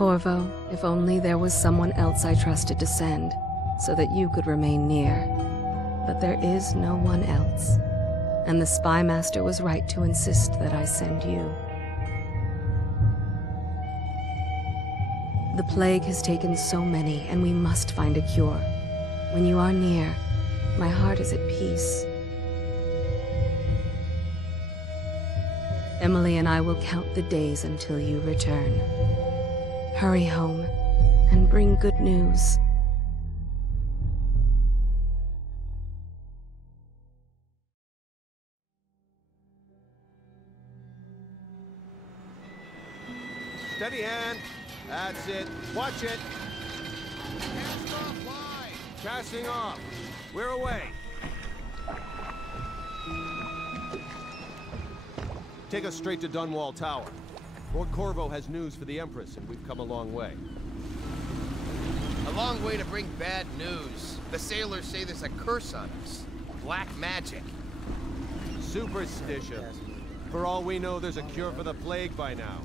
Corvo, if only there was someone else I trusted to send, so that you could remain near. But there is no one else, and the Spy Master was right to insist that I send you. The plague has taken so many, and we must find a cure. When you are near, my heart is at peace. Emily and I will count the days until you return. Hurry home, and bring good news. Steady hand. That's it. Watch it. Cast off line. Casting off. We're away. Take us straight to Dunwall Tower. Lord Corvo has news for the Empress, and we've come a long way. A long way to bring bad news. The sailors say there's a curse on us. Black magic. Superstition. For all we know, there's a cure for the plague by now.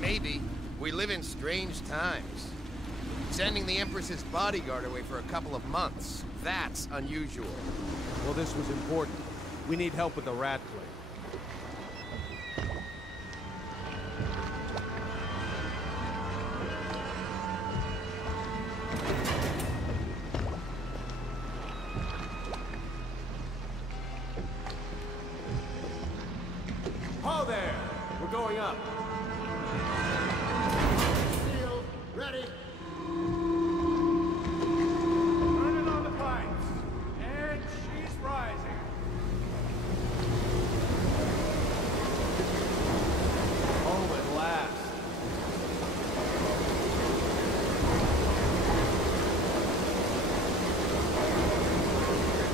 Maybe. We live in strange times. Sending the Empress's bodyguard away for a couple of months. That's unusual. Well, this was important. We need help with the rat plague. Ho there! We're going up. Sealed. Ready. Turning on the pipes. And she's rising. Home at last.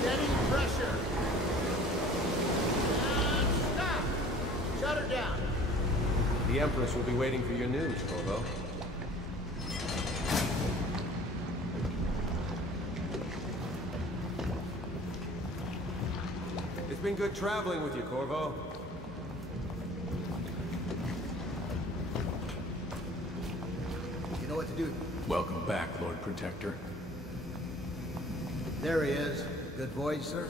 Steady pressure. Shut her down. The Empress will be waiting for your news, Corvo. It's been good traveling with you, Corvo. You know what to do. Welcome back, Lord Protector. There he is. Good voyage, sir.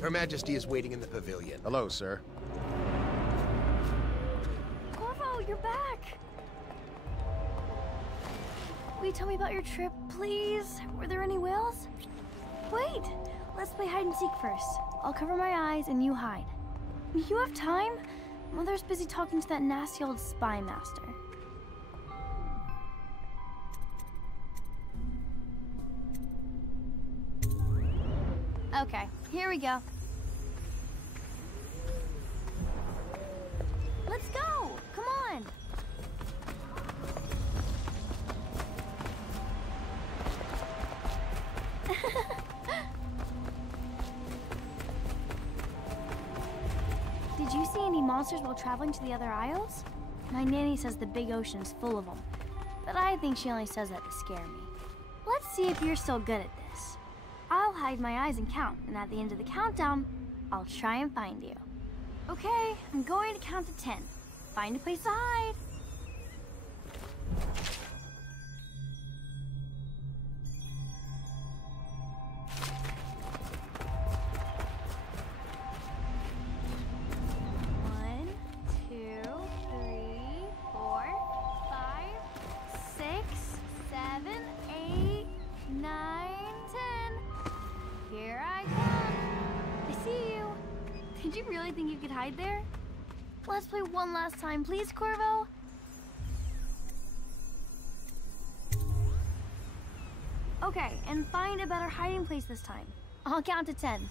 Her Majesty is waiting in the pavilion. Hello, sir. Corvo, you're back! Will you tell me about your trip, please? Were there any whales? Wait! Let's play hide and seek first. I'll cover my eyes and you hide. You have time? Mother's busy talking to that nasty old spy master. Okay, here we go. Let's go! Come on! Did you see any monsters while traveling to the other isles? My nanny says the big ocean's full of them, but I think she only says that to scare me. Let's see if you're still good at this. I'll hide my eyes and count, and at the end of the countdown, I'll try and find you. Okay, I'm going to count to 10. Find a place to hide. One, two, three, 4, 5, 6, 7, 8, 9, 10. Here I come. I see you. Did you really think you could hide there? Let's play one last time, please, Corvo. Okay, and find a better hiding place this time. I'll count to 10.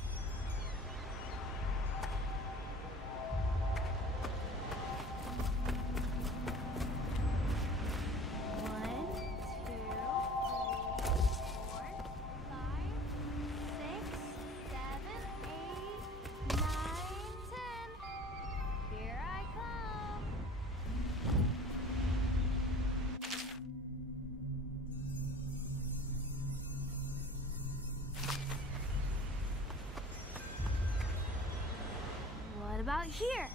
About here.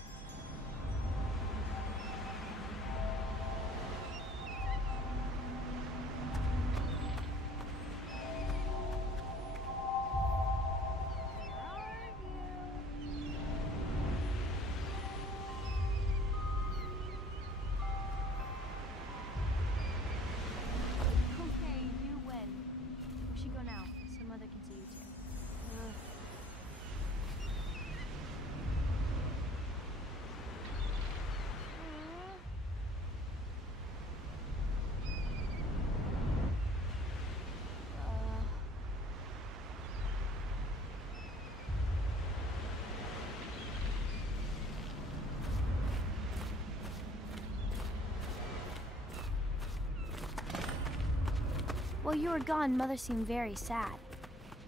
While you were gone, Mother seemed very sad.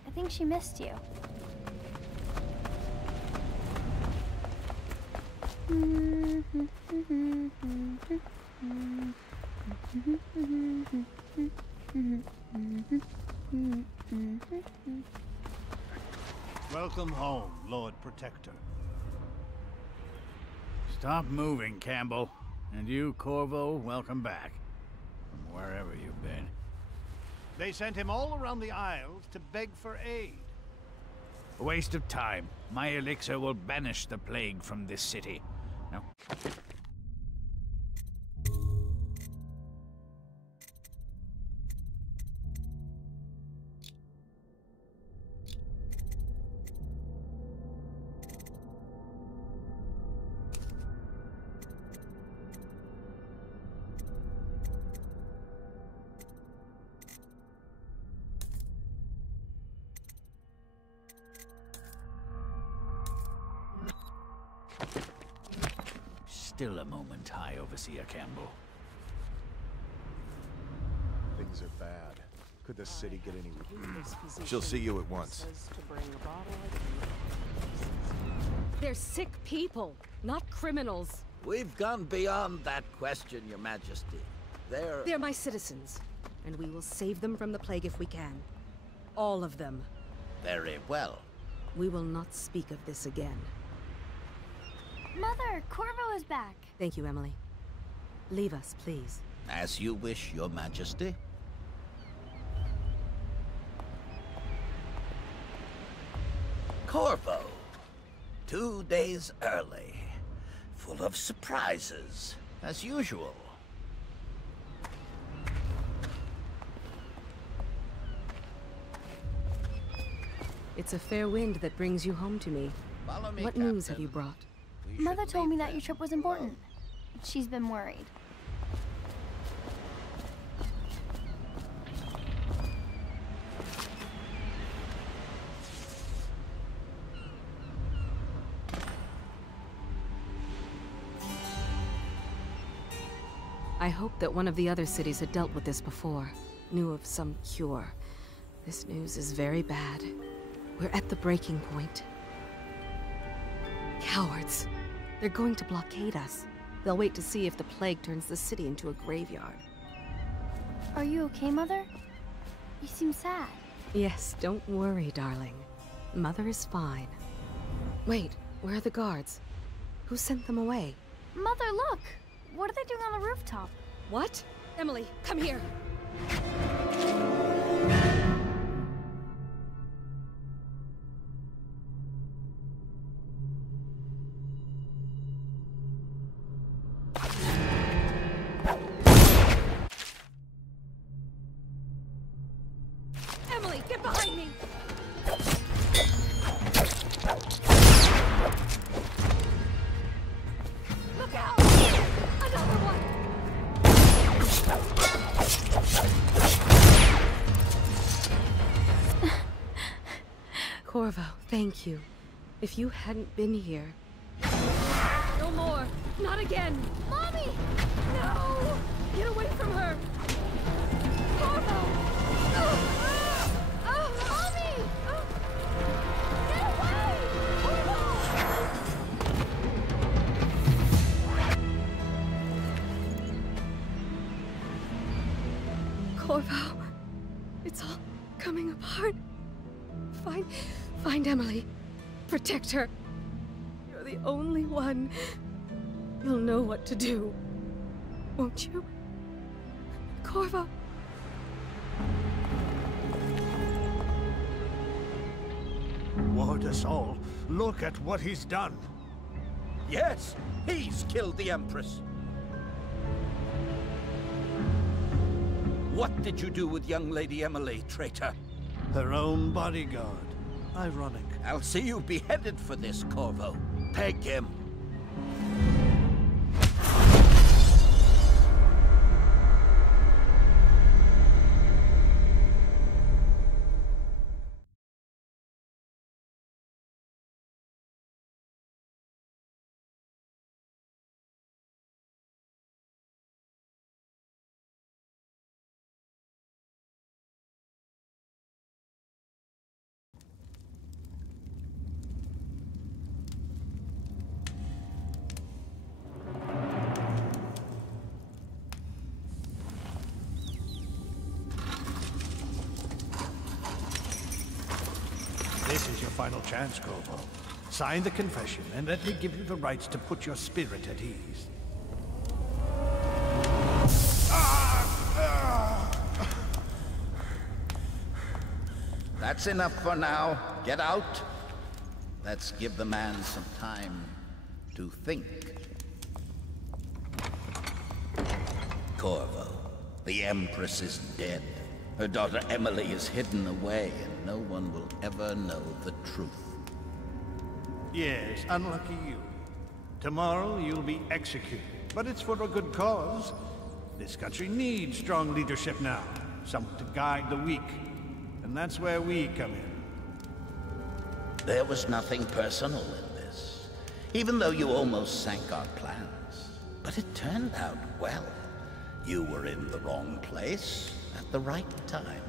I think she missed you. Welcome home, Lord Protector. Stop moving, Campbell. And you, Corvo, welcome back. From wherever you've been. They sent him all around the Isles to beg for aid. A waste of time. My elixir will banish the plague from this city. Now... Still a moment, High Overseer Campbell. Things are bad. Could the city get any... She'll see you at once. They're sick people, not criminals. We've gone beyond that question, Your Majesty. They're my citizens, and we will save them from the plague if we can. All of them. Very well. We will not speak of this again. Mother, Corvo is back. Thank you, Emily. Leave us, please. As you wish, Your Majesty. Corvo. 2 days early. Full of surprises, as usual. It's a fair wind that brings you home to me. Follow me, What news have you brought? Mother told me that your trip was important. She's been worried. I hoped that one of the other cities had dealt with this before, knew of some cure. This news is very bad. We're at the breaking point. Cowards. They're going to blockade us. They'll wait to see if the plague turns the city into a graveyard. Are you okay, Mother? You seem sad. Yes, don't worry, darling. Mother is fine. Wait, where are the guards? Who sent them away? Mother, look! What are they doing on the rooftop? What? Emily, come here! Emily, get behind me! Look out! Another one! Corvo, thank you. If you hadn't been here... No more! Not again! Mommy! No! Get away from her! Corvo! Mommy! Get away! Corvo, it's all coming apart. Find Emily. Protect her. You're the only one. You'll know what to do. Won't you? Corvo. Ward us all. Look at what he's done. Yes, he's killed the Empress. What did you do with young Lady Emily, traitor? Her own bodyguard. Ironic. I'll see you beheaded for this, Corvo. Peg him. chance, Corvo. Sign the confession, and let me give you the rights to put your spirit at ease. That's enough for now. Get out. Let's give the man some time to think. Corvo, the Empress is dead. Her daughter Emily is hidden away, and no one will ever know the truth. Yes, unlucky you. Tomorrow you'll be executed, but it's for a good cause. This country needs strong leadership now, someone to guide the weak. And that's where we come in. There was nothing personal in this, even though you almost sank our plans. But it turned out well. You were in the wrong place at the right time,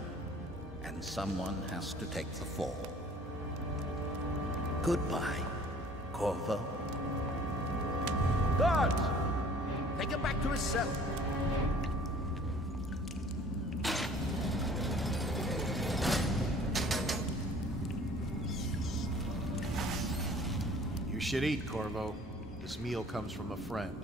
and someone has to take the fall. Goodbye, Corvo. Guards! Take him back to his cell. You should eat, Corvo. This meal comes from a friend.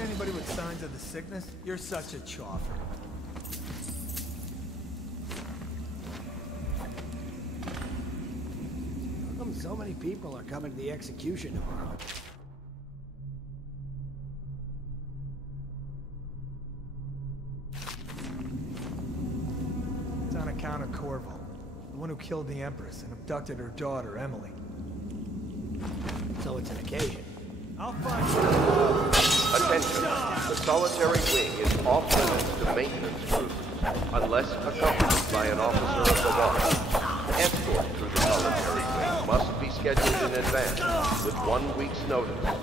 Anybody with signs of the sickness? You're such a choffer. How come so many people are coming to the execution tomorrow? It's on account of Corvo, the one who killed the Empress and abducted her daughter, Emily. So it's an occasion. I'll find you. Attention, the solitary wing is off limits to maintenance crews, unless accompanied by an officer of the law. Escort through the solitary wing must be scheduled in advance, with 1 week's notice.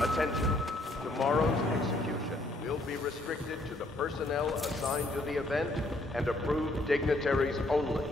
Attention, tomorrow's execution will be restricted to the personnel assigned to the event and approved dignitaries only.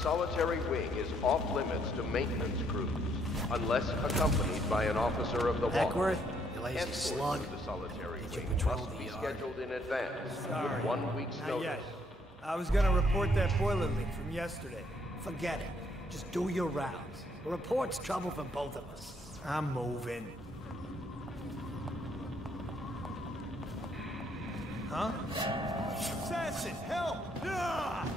Solitary wing is off limits to maintenance crews, unless accompanied by an officer of the law. Eckworth, you lazy Escort slug. through the solitary Did you wing patrol must the be yard? scheduled in advance, Sorry. with 1 week's Not notice. yet. I was gonna report that boiler leak from yesterday. Forget it. Just do your rounds. Reports trouble for both of us. I'm moving. Huh? Assassin, help! Ah!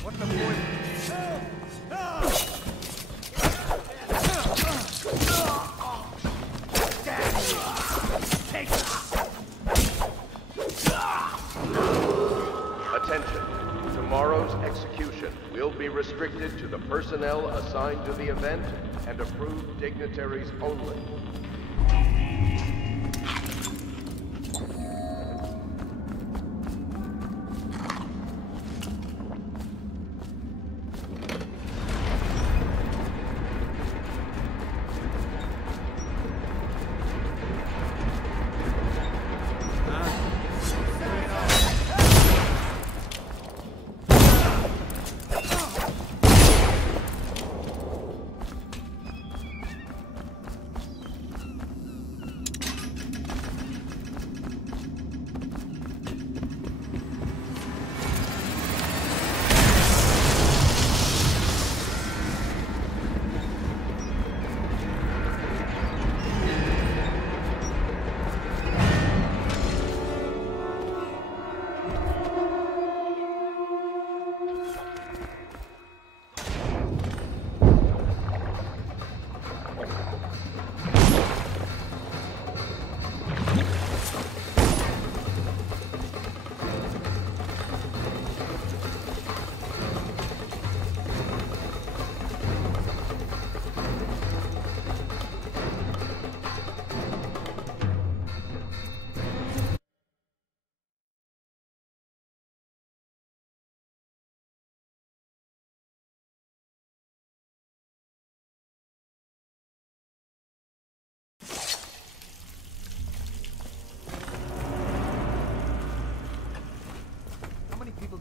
What the boy? Help! Ah! Attention. Tomorrow's execution will be restricted to the personnel assigned to the event and approved dignitaries only.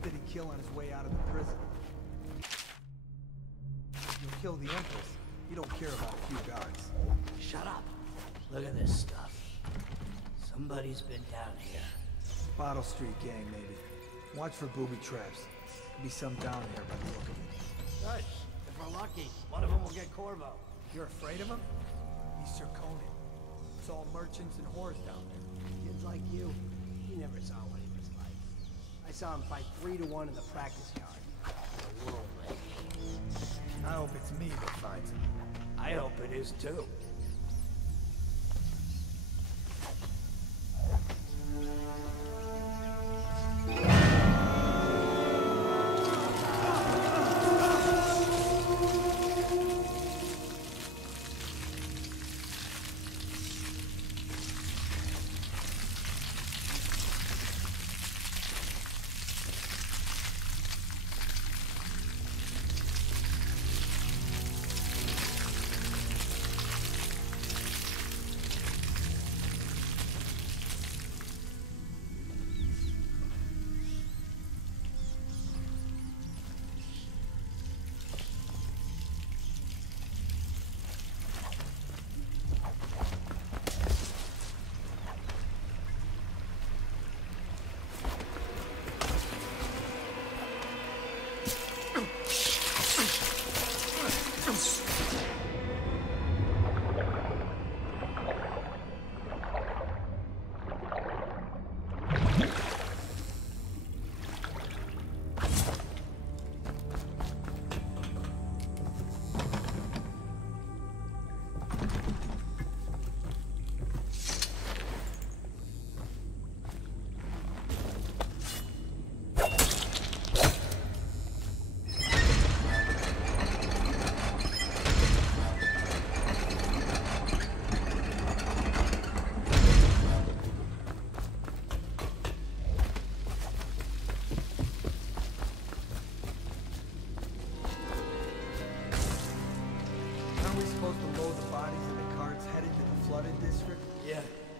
Did he kill on his way out of the prison? You'll kill the Empress. You don't care about a few guards. Shut up. Look at this stuff. Somebody's been down here. Bottle Street gang, maybe. Watch for booby traps. Could be some down here by the look of it. Good. If we're lucky, one of them will get Corvo. You're afraid of him? He's Sir Conan. It's all merchants and whores down there. Kids like you, you never saw what he was like. I saw him fight 3-to-1 in the practice yard. The world lady. I hope it's me that finds him. I hope it is too.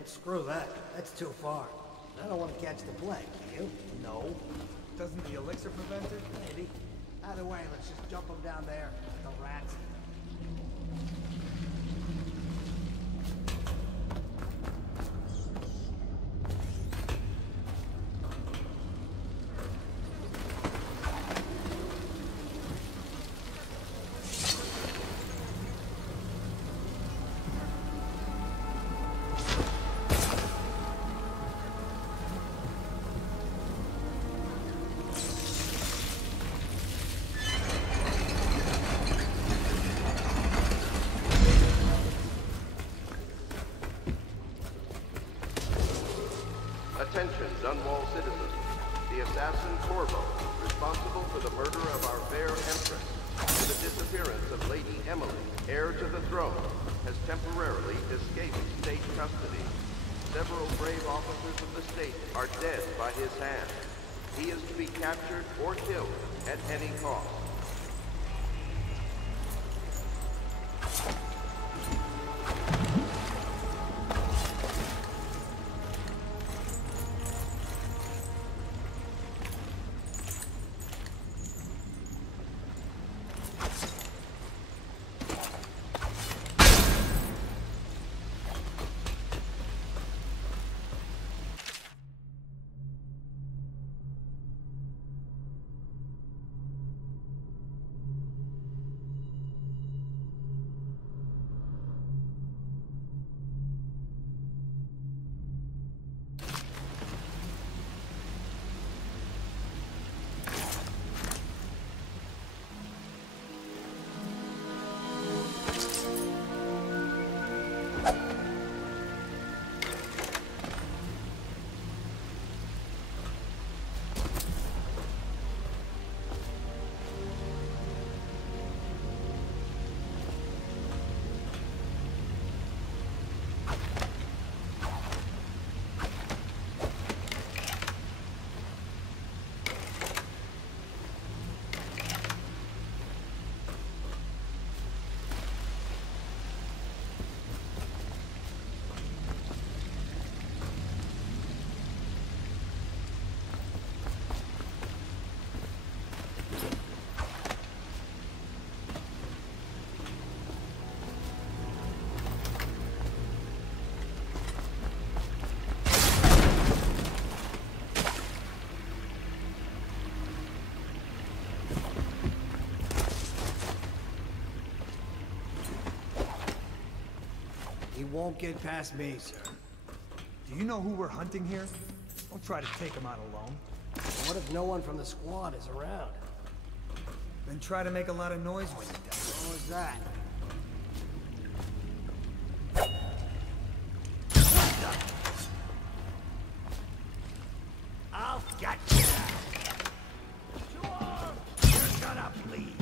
Screw that. That's too far. I don't want to catch the plague, you? No. Doesn't the elixir prevent it? Maybe. Either way, let's just dump them down there, like the rats. Attention, Dunwall citizens. The assassin Corvo, responsible for the murder of our fair Empress and the disappearance of Lady Emily, heir to the throne, has temporarily escaped state custody. Several brave officers of the state are dead by his hand. He is to be captured or killed at any cost. He won't get past me, sir. Do you know who we're hunting here? Don't try to take him out alone. What if no one from the squad is around? Then try to make a lot of noise when you die. What was that? I'll get you. Sure, you're gonna bleed.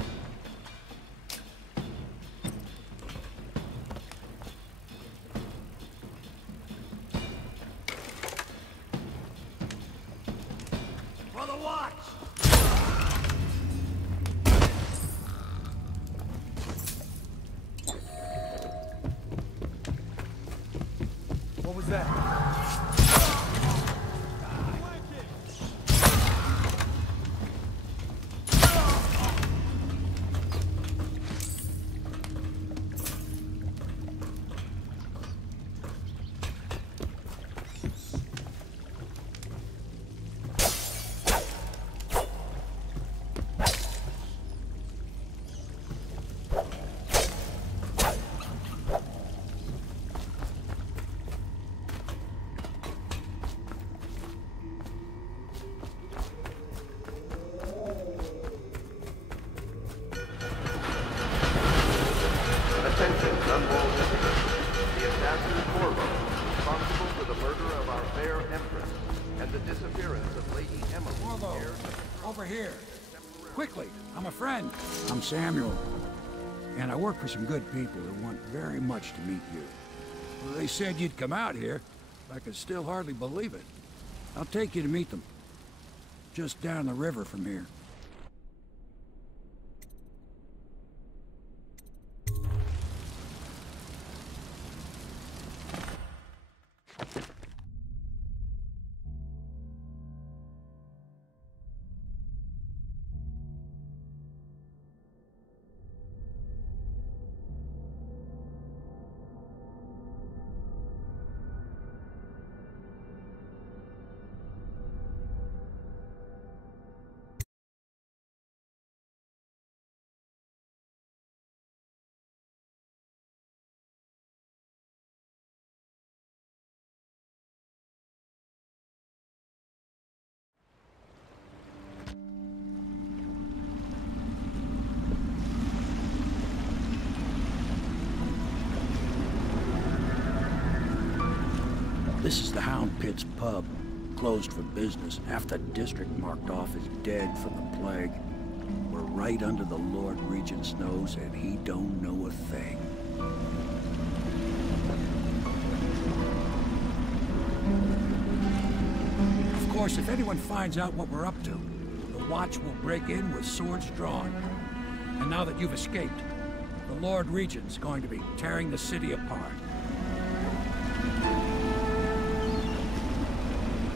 For the watch. What was that? Attention, Dunwall citizens. The assassin Corvo, responsible for the murder of our fair Empress and the disappearance of Lady Emily. Corvo, over here. Quickly, I'm a friend. I'm Samuel. And I work for some good people who want very much to meet you. Well, they said you'd come out here. I could still hardly believe it. I'll take you to meet them. Just down the river from here. This is the Hound Pit's pub. Closed for business. Half the district marked off as dead from the plague. We're right under the Lord Regent's nose, and he don't know a thing. Of course, if anyone finds out what we're up to, the Watch will break in with swords drawn. And now that you've escaped, the Lord Regent's going to be tearing the city apart.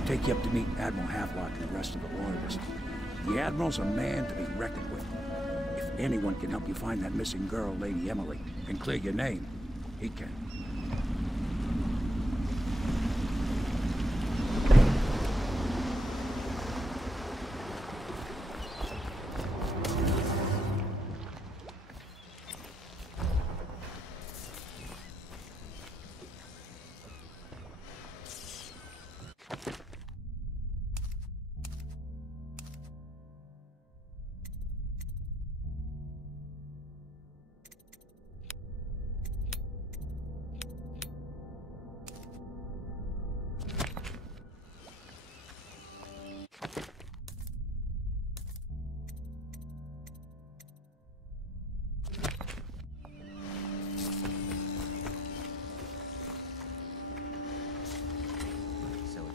Take you up to meet Admiral Havelock and the rest of the Loyalists. The Admiral's a man to be reckoned with. If anyone can help you find that missing girl, Lady Emily, and clear your name, he can.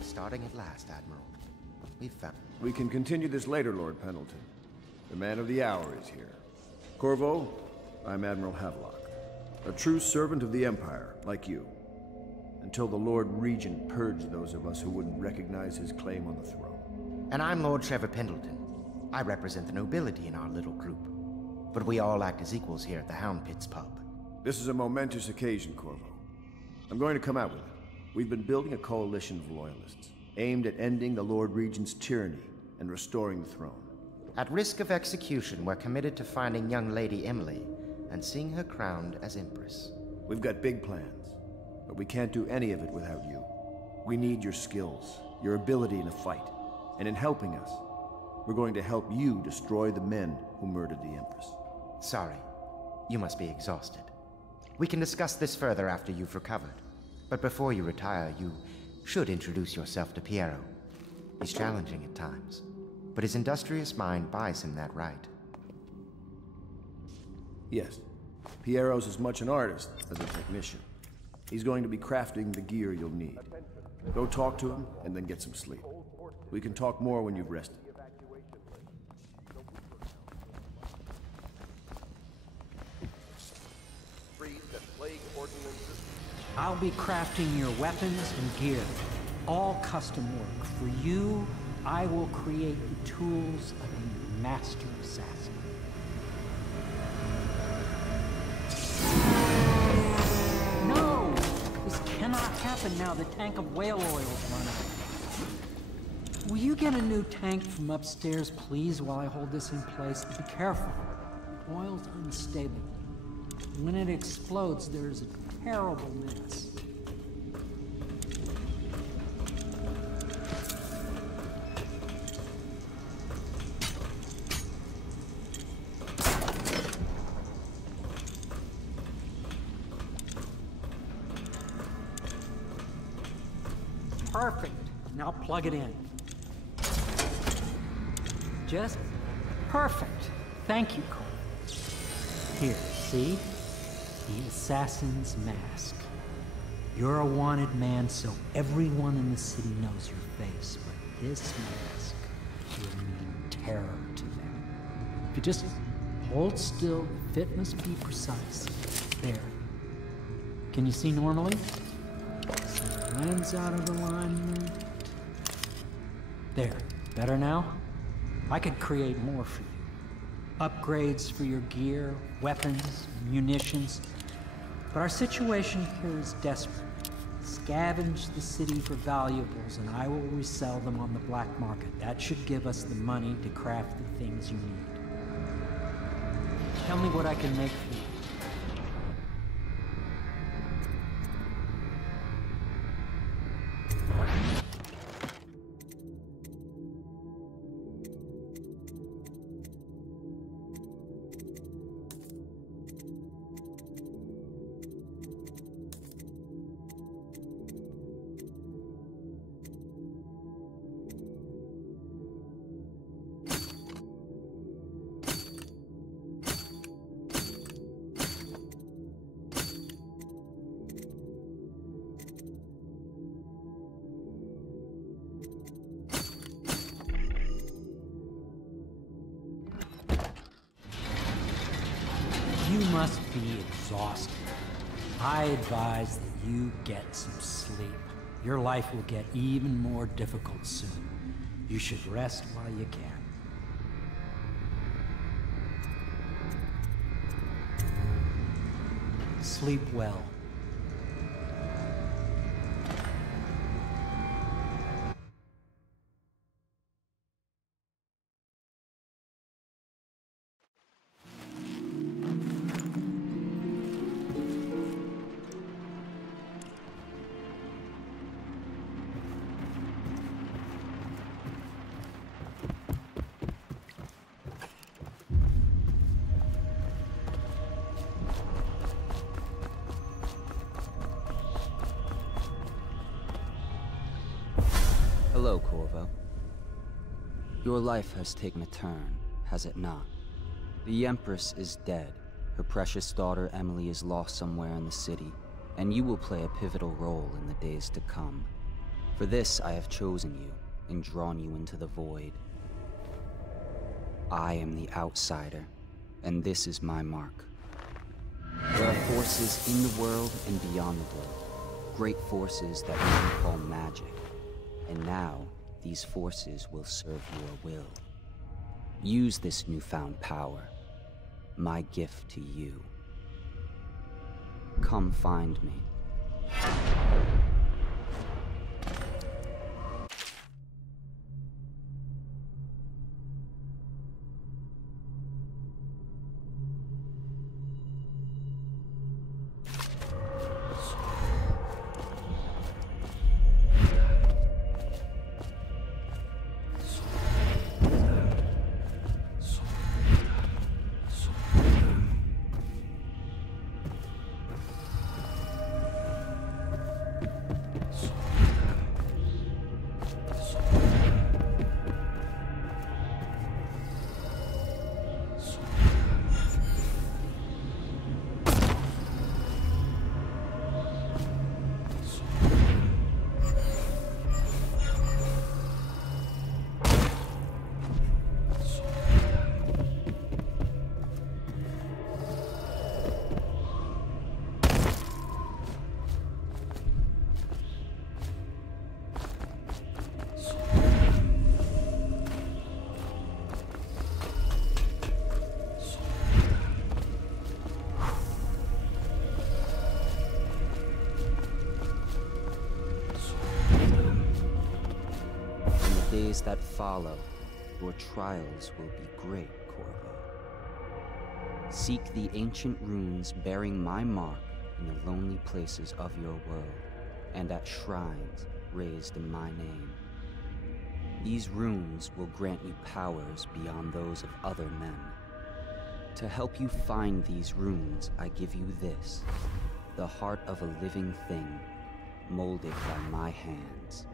Starting at last, Admiral. We've found... We can continue this later, Lord Pendleton. The man of the hour is here. Corvo, I'm Admiral Havelock. A true servant of the Empire, like you. Until the Lord Regent purged those of us who wouldn't recognize his claim on the throne. And I'm Lord Trevor Pendleton. I represent the nobility in our little group. But we all act as equals here at the Hound Pit's pub. This is a momentous occasion, Corvo. I'm going to come out with it. We've been building a coalition of loyalists, aimed at ending the Lord Regent's tyranny and restoring the throne. At risk of execution, we're committed to finding young Lady Emily and seeing her crowned as Empress. We've got big plans, but we can't do any of it without you. We need your skills, your ability in a fight, and in helping us, we're going to help you destroy the men who murdered the Empress. Sorry, you must be exhausted. We can discuss this further after you've recovered. But before you retire, you should introduce yourself to Piero. He's challenging at times, but his industrious mind buys him that right. Yes. Piero's as much an artist as a technician. He's going to be crafting the gear you'll need. Go talk to him, and then get some sleep. We can talk more when you've rested. I'll be crafting your weapons and gear. All custom work. For you, I will create the tools of a master assassin. No! This cannot happen now. The tank of whale oil's run out. Will you get a new tank from upstairs, please, while I hold this in place? Be careful. Oil's unstable. When it explodes, there's a terrible mess. Perfect. Now plug it in. Just perfect. Thank you, Cole. Here, see? The assassin's mask. You're a wanted man, so everyone in the city knows your face, but this mask will mean terror to them. If you just hold still, the fit must be precise. There. Can you see normally? Some lens out of alignment. There. Better now? I could create more for you. Upgrades for your gear, weapons, munitions. But our situation here is desperate. Scavenge the city for valuables, and I will resell them on the black market. That should give us the money to craft the things you need. Tell me what I can make for you. must be exhausted. I advise that you get some sleep. Your life will get even more difficult soon. You should rest while you can. Sleep well. Hello, Corvo. Your life has taken a turn, has it not? The Empress is dead. Her precious daughter Emily is lost somewhere in the city, and you will play a pivotal role in the days to come. For this, I have chosen you and drawn you into the void. I am the outsider, and this is my mark. There are forces in the world and beyond the world, great forces that we call magic. And now, these forces will serve your will. Use this newfound power, my gift to you. Come find me. Days that follow, your trials will be great, Corvo. Seek the ancient runes bearing my mark in the lonely places of your world, and at shrines raised in my name. These runes will grant you powers beyond those of other men. To help you find these runes, I give you this, the heart of a living thing, molded by my hands.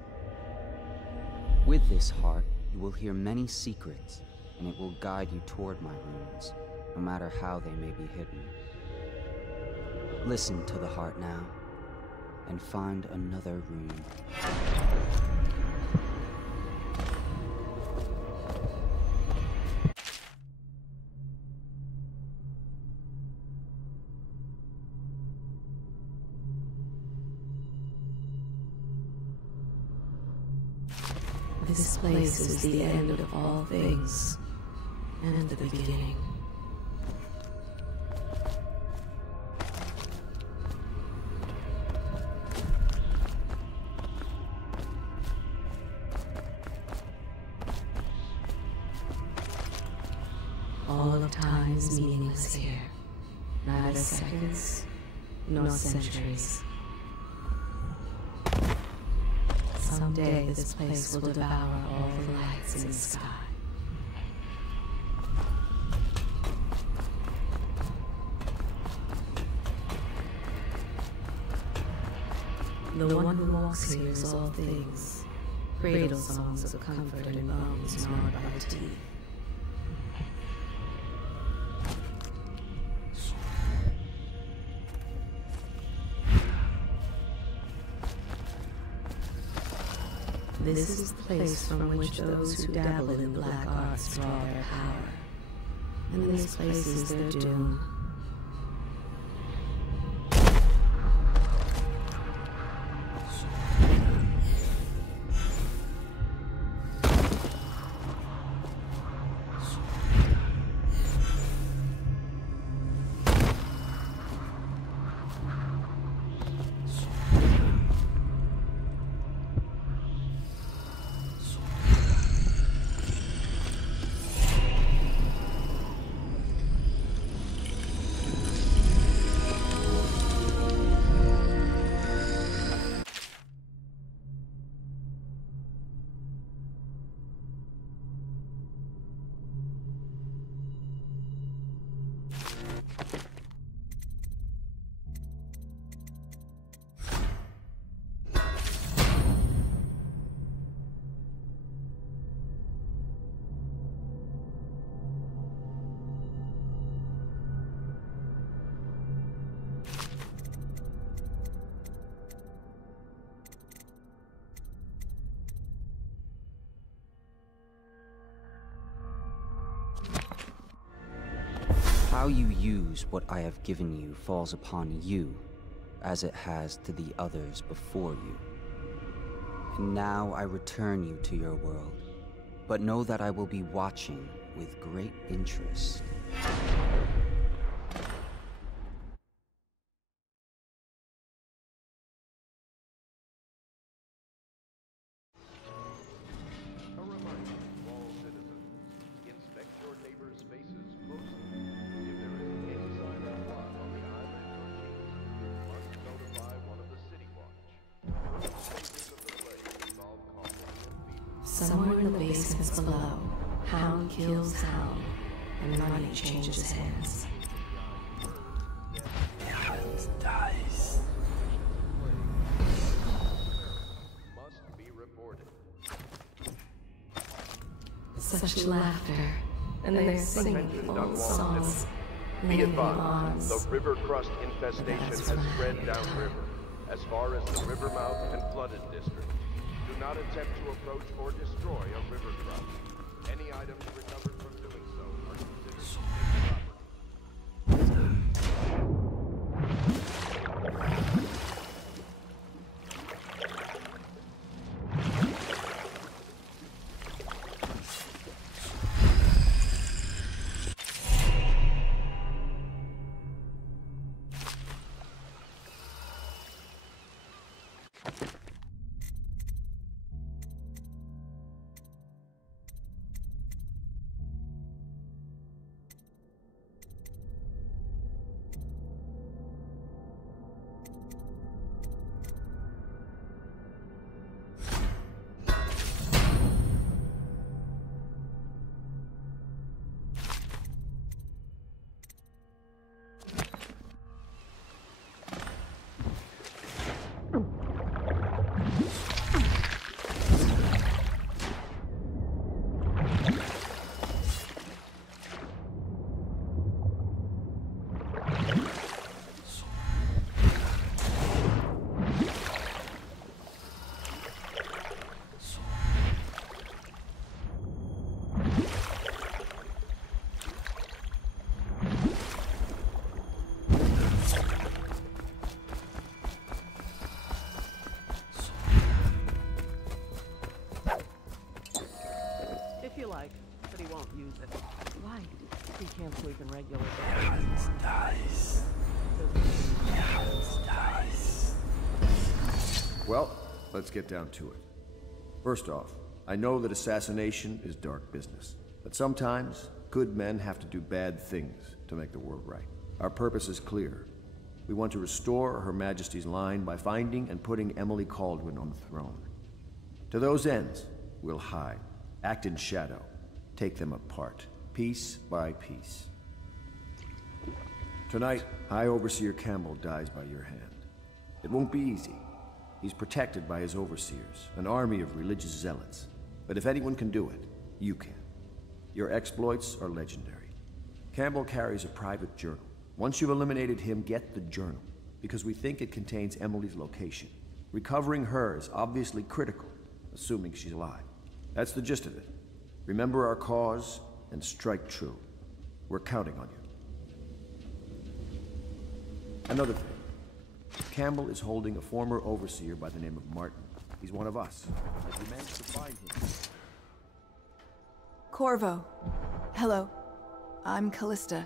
With this heart, you will hear many secrets, and it will guide you toward my runes, no matter how they may be hidden. Listen to the heart now, and find another rune. This place is the end of all things, and the beginning. All of time is meaningless here. Neither seconds, nor centuries. Someday this place will devour all the lights in the sky. The one who walks here is all things. Cradle songs of comfort and bones gnawed by the teeth. This is the place from which those who dabble in black arts draw their power. And this place is their doom. How you use what I have given you falls upon you, as it has to the others before you. And now I return you to your world, but know that I will be watching with great interest. Somewhere in the basements below, hound kills hound, and money changes hands. Dies. Must be reported. Such laughter, and they're singing old songs. Be advised, the river crust infestation has spread downriver, as far as the river mouth and flooded district. Do not attempt to approach or destroy a river crust. Any items recovered from doing so are considered but he won't use it. Why? He can't sleep in regular Dies. Well, let's get down to it. First off, I know that assassination is dark business, but sometimes good men have to do bad things to make the world right. Our purpose is clear. We want to restore Her Majesty's line by finding and putting Emily Kaldwin on the throne. To those ends, we'll hide, act in shadow, take them apart, piece by piece. Tonight, High Overseer Campbell dies by your hand. It won't be easy. He's protected by his overseers, an army of religious zealots. But if anyone can do it, you can. Your exploits are legendary. Campbell carries a private journal. Once you've eliminated him, get the journal, because we think it contains Emily's location. Recovering her is obviously critical, assuming she's alive. That's the gist of it. Remember our cause and strike true. We're counting on you. Another thing. Campbell is holding a former overseer by the name of Martin. He's one of us. If we manage to find him... Corvo. Hello. I'm Callista.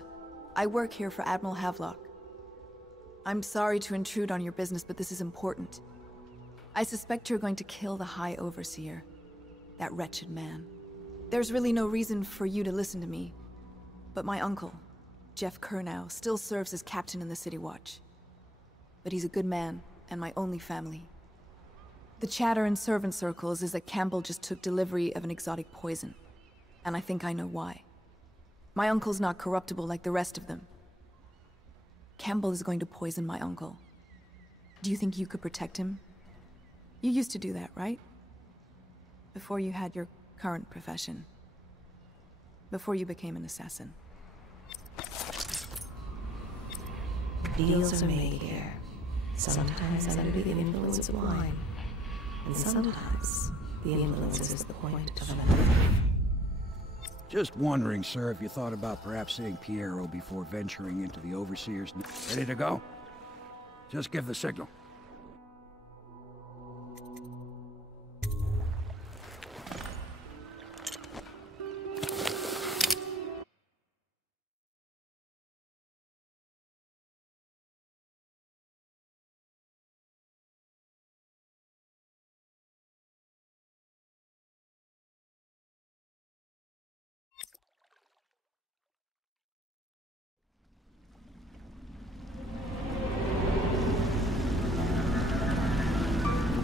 I work here for Admiral Havelock. I'm sorry to intrude on your business, but this is important. I suspect you're going to kill the High Overseer. That wretched man. There's really no reason for you to listen to me. But my uncle, Jeff Kernow, still serves as captain in the City Watch. But he's a good man, and my only family. The chatter in servant circles is that Campbell just took delivery of an exotic poison. And I think I know why. My uncle's not corruptible like the rest of them. Campbell is going to poison my uncle. Do you think you could protect him? You used to do that, right? Before you had your current profession. Before you became an assassin. Deals are made here. Sometimes under the influence of wine. And sometimes the influence is the point of another. Just wondering, sir, if you thought about perhaps seeing Piero before venturing into the Overseer's... Ready to go? Just give the signal.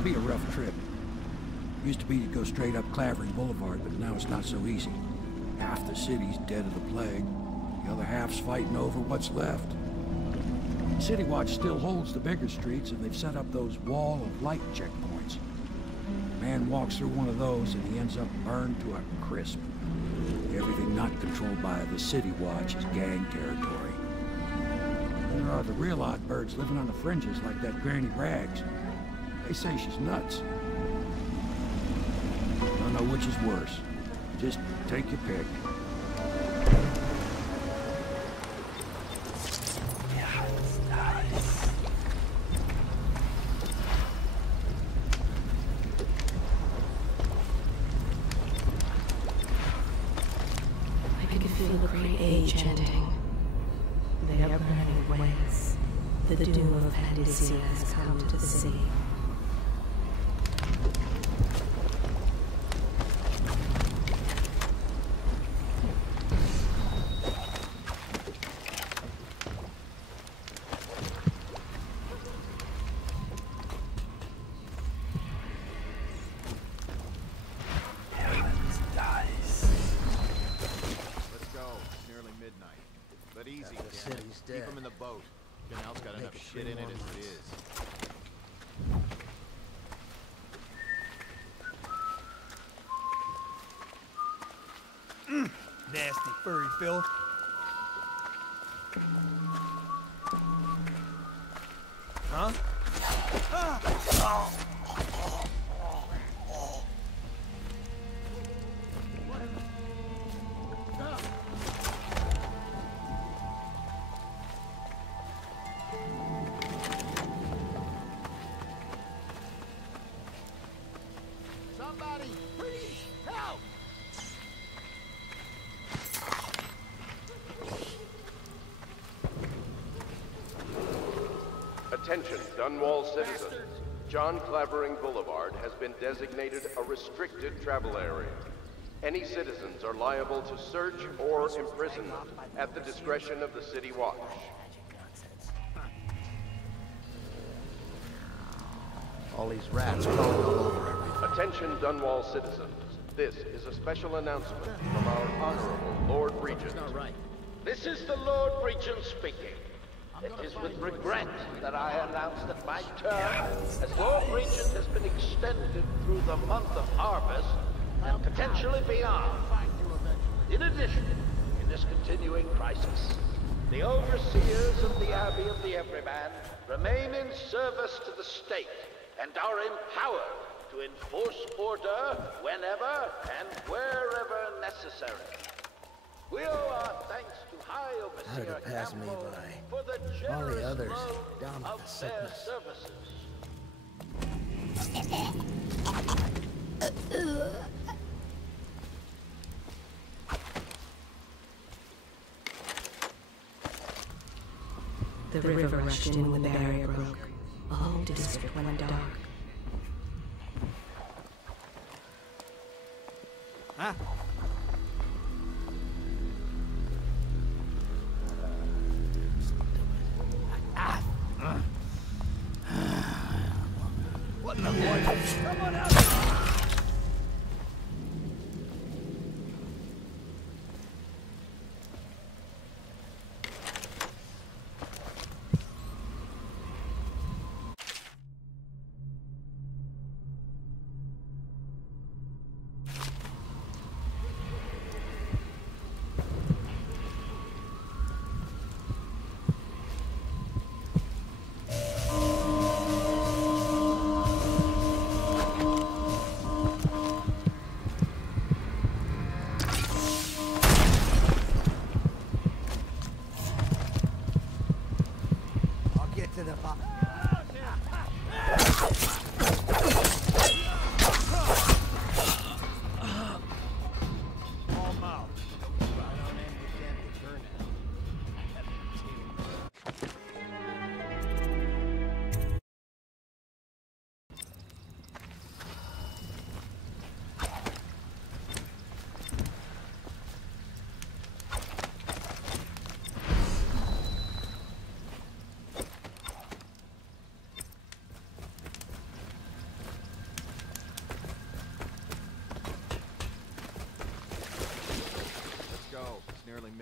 Be a rough trip. Used to be to go straight up Clavering Boulevard, but now it's not so easy. Half the city's dead of the plague. The other half's fighting over what's left. City Watch still holds the bigger streets, and they've set up those wall of light checkpoints. A man walks through one of those, and he ends up burned to a crisp. Everything not controlled by the City Watch is gang territory. There are the real odd birds living on the fringes like that Granny Rags. They say she's nuts. Don't know which is worse. Just take your pick. I can feel the great age ending. They are burning ways. The doom of Panacea has come to the sea. Keep him in the boat. Canal's got enough shit in it as it is. Nasty furry filth. Huh? Somebody, please, help! Attention, Dunwall citizens. John Clavering Boulevard has been designated a restricted travel area. Any citizens are liable to search or imprisonment at the discretion of the City Watch. All these rats crawling all over everything. Attention, Dunwall citizens. This is a special announcement from our Honorable Lord Regent. This is the Lord Regent speaking. It is with regret that I announce that my term as Lord Regent has been extended through the month of harvest and potentially beyond. In addition, in this continuing crisis, the overseers of the Abbey of the Everyman remain in service to the state and are empowered to enforce order whenever and wherever necessary. We owe our thanks to High Overseer Campbell for the generous others love down with of the their sickness. services. The river rushed in when the barrier broke. The whole district went dark. Huh? What in the boy? Come on out!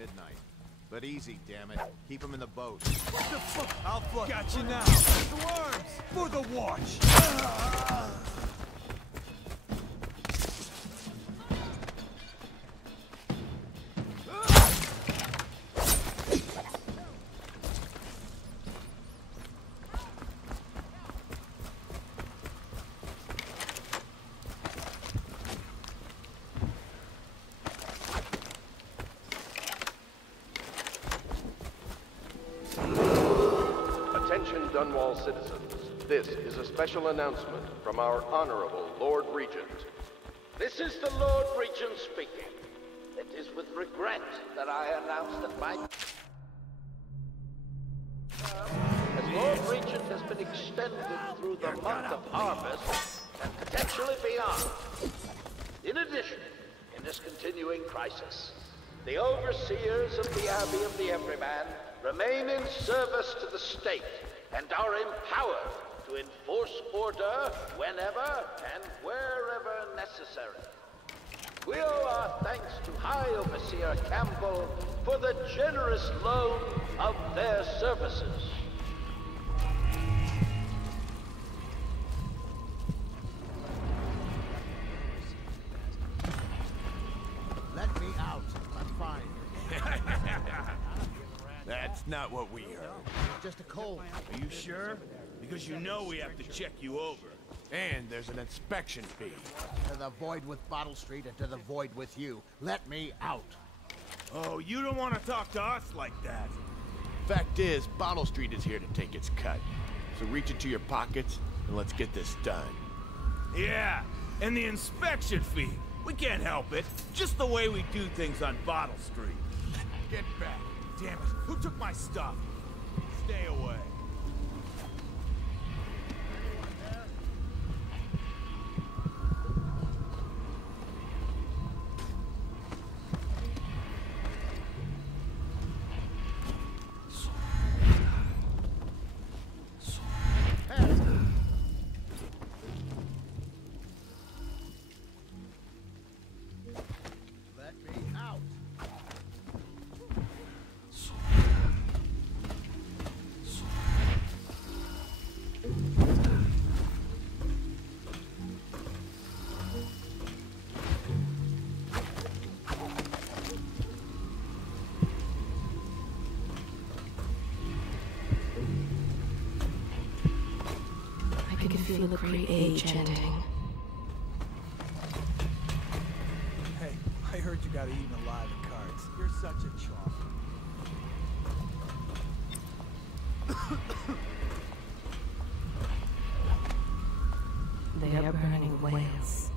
midnight. But easy, damn it. Keep him in the boat. What the fuck? I'll fuck. Got you now. The worms! For the watch! Attention Dunwall citizens. This is a special announcement from our Honorable Lord Regent. This is the Lord Regent speaking. It is with regret that I announce that my term as Lord Regent has been extended through the month of harvest and potentially beyond. In addition, in this continuing crisis, the overseers of the Abbey of the Everyman remain in service to the state and are empowered to enforce order whenever and wherever necessary. We owe our thanks to High Overseer Campbell for the generous loan of their services. Let me out. I'm fine. That's not what we heard. Just a cold. Are you sure? Because you know we have to check you over. And there's an inspection fee. To the void with Bottle Street and to the void with you. Let me out. Oh, you don't want to talk to us like that. Fact is, Bottle Street is here to take its cut. So reach into your pockets and let's get this done. Yeah, and the inspection fee. We can't help it. Just the way we do things on Bottle Street. Get back. Damn it. Who took my stuff? Stay away. Let me out. I can feel a great age ending. Hey, I heard you got eaten alive at cards. You're such a chump. They are burning whales.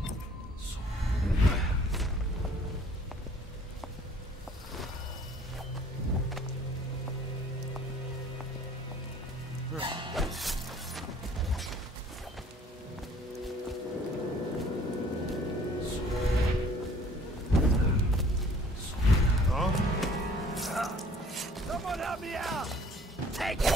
Someone help me out! Take it!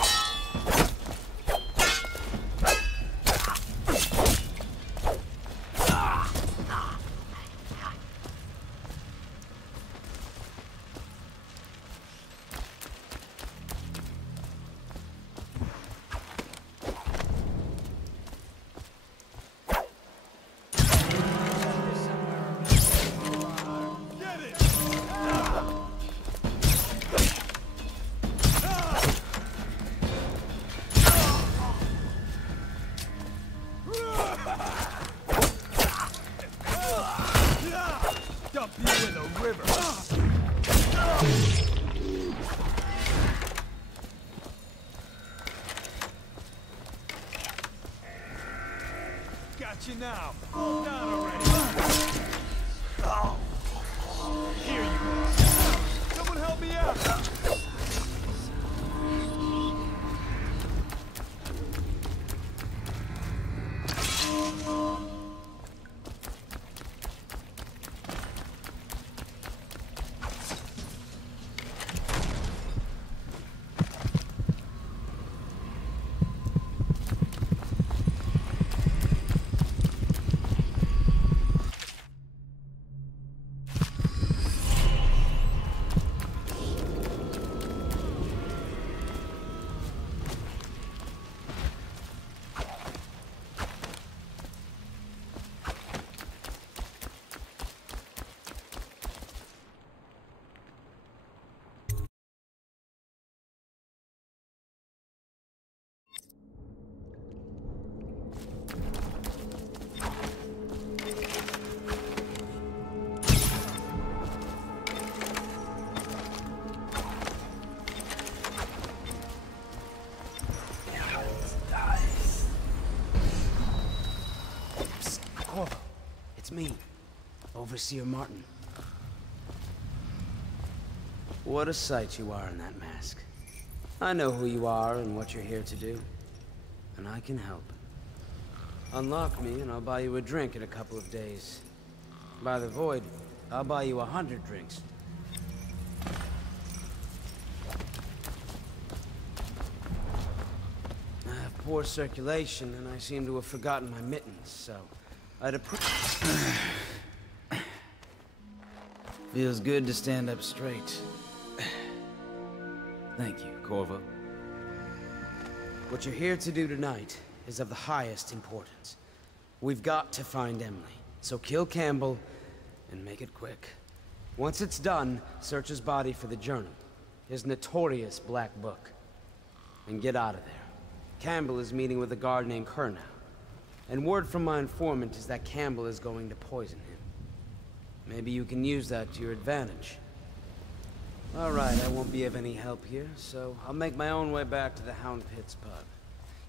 Dump you in the river! Got you now! Fall down already! Oh. Here you are! Someone help me out! It's me, Overseer Martin. What a sight you are in that mask. I know who you are and what you're here to do, and I can help. Unlock me and I'll buy you a drink in a couple of days. By the Void, I'll buy you 100 drinks. I have poor circulation and I seem to have forgotten my mittens, so I'd appreciate... Feels good to stand up straight. Thank you, Corvo. What you're here to do tonight is of the highest importance. We've got to find Emily, so kill Campbell and make it quick. Once it's done, search his body for the journal, his notorious black book, and get out of there. Campbell is meeting with a guard named Kernow, and word from my informant is that Campbell is going to poison him. Maybe you can use that to your advantage. All right, I won't be of any help here, so I'll make my own way back to the Hound Pits pub.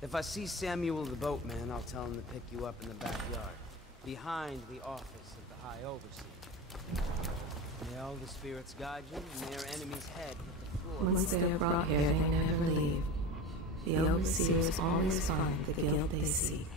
If I see Samuel the boatman, I'll tell him to pick you up in the backyard, behind the office of the High Overseer. May all the spirits guide you, and their enemy's head hit the floor. Once they are brought here, they never leave. The Overseers always find the guilt they seek.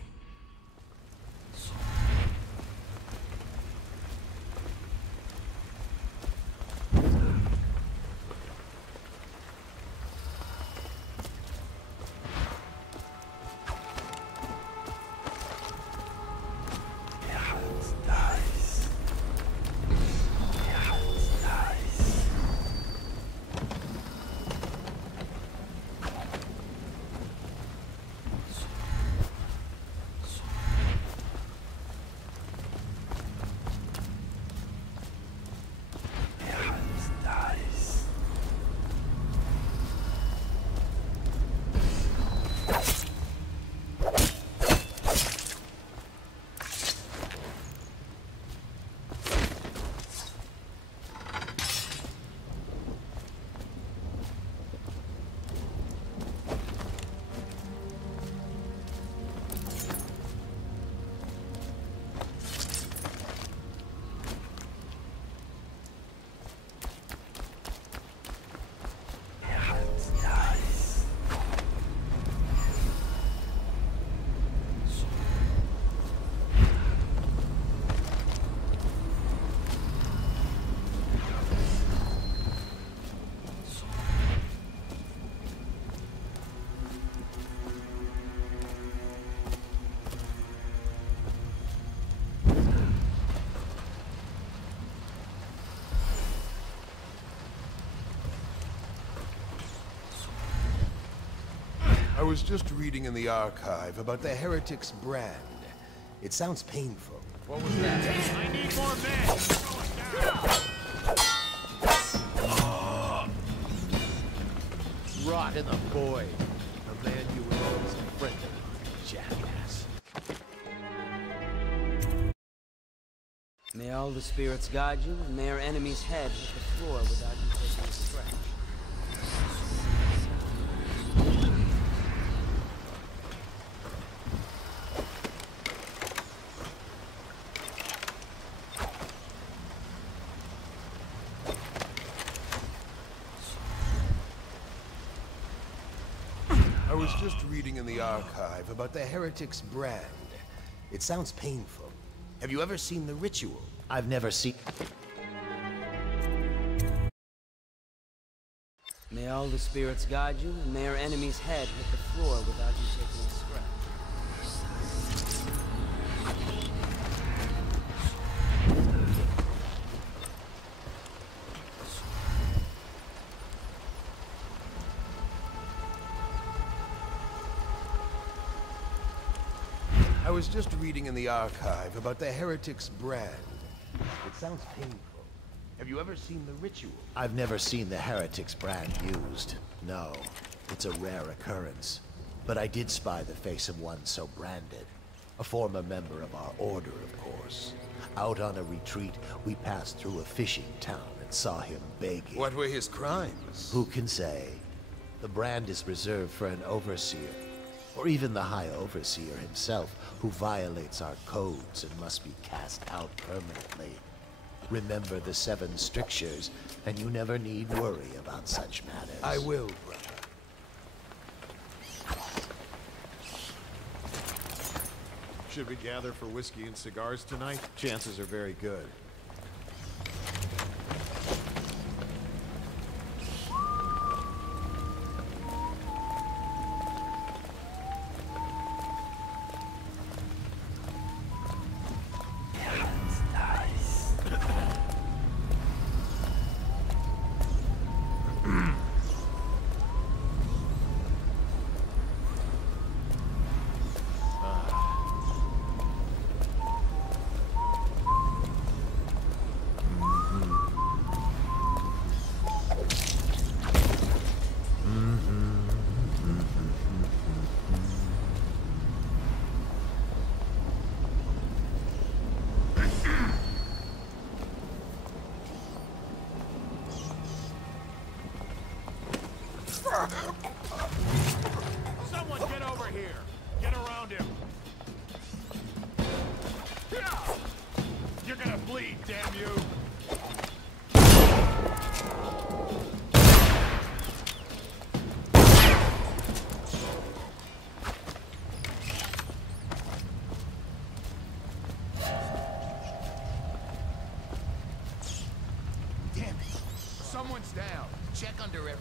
I was just reading in the archive about the Heretic's brand. It sounds painful. What was that? I need more men! Rot in the void. A man you were always a friend of, jackass. May all the spirits guide you, and may our enemy's head hit the floor without you taking a scratch. I was just reading in the archive about the Heretic's brand. It sounds painful. Have you ever seen the ritual? I've never seen... May all the spirits guide you, and may our enemy's head hit the floor without you taking a scratch. I was just reading in the archive about the Heretic's brand. It sounds painful. Have you ever seen the ritual? I've never seen the Heretic's brand used. No, it's a rare occurrence. But I did spy the face of one so branded. A former member of our order, of course. Out on a retreat, we passed through a fishing town and saw him begging. What were his crimes? Who can say? The brand is reserved for an overseer. Or even the High Overseer himself, who violates our codes and must be cast out permanently. Remember the 7 strictures, and you never need worry about such matters. I will, brother. Should we gather for whiskey and cigars tonight? Chances are very good. Someone get over here! Get around him! You're gonna bleed, damn you! Damn it! Someone's down. Check under everything.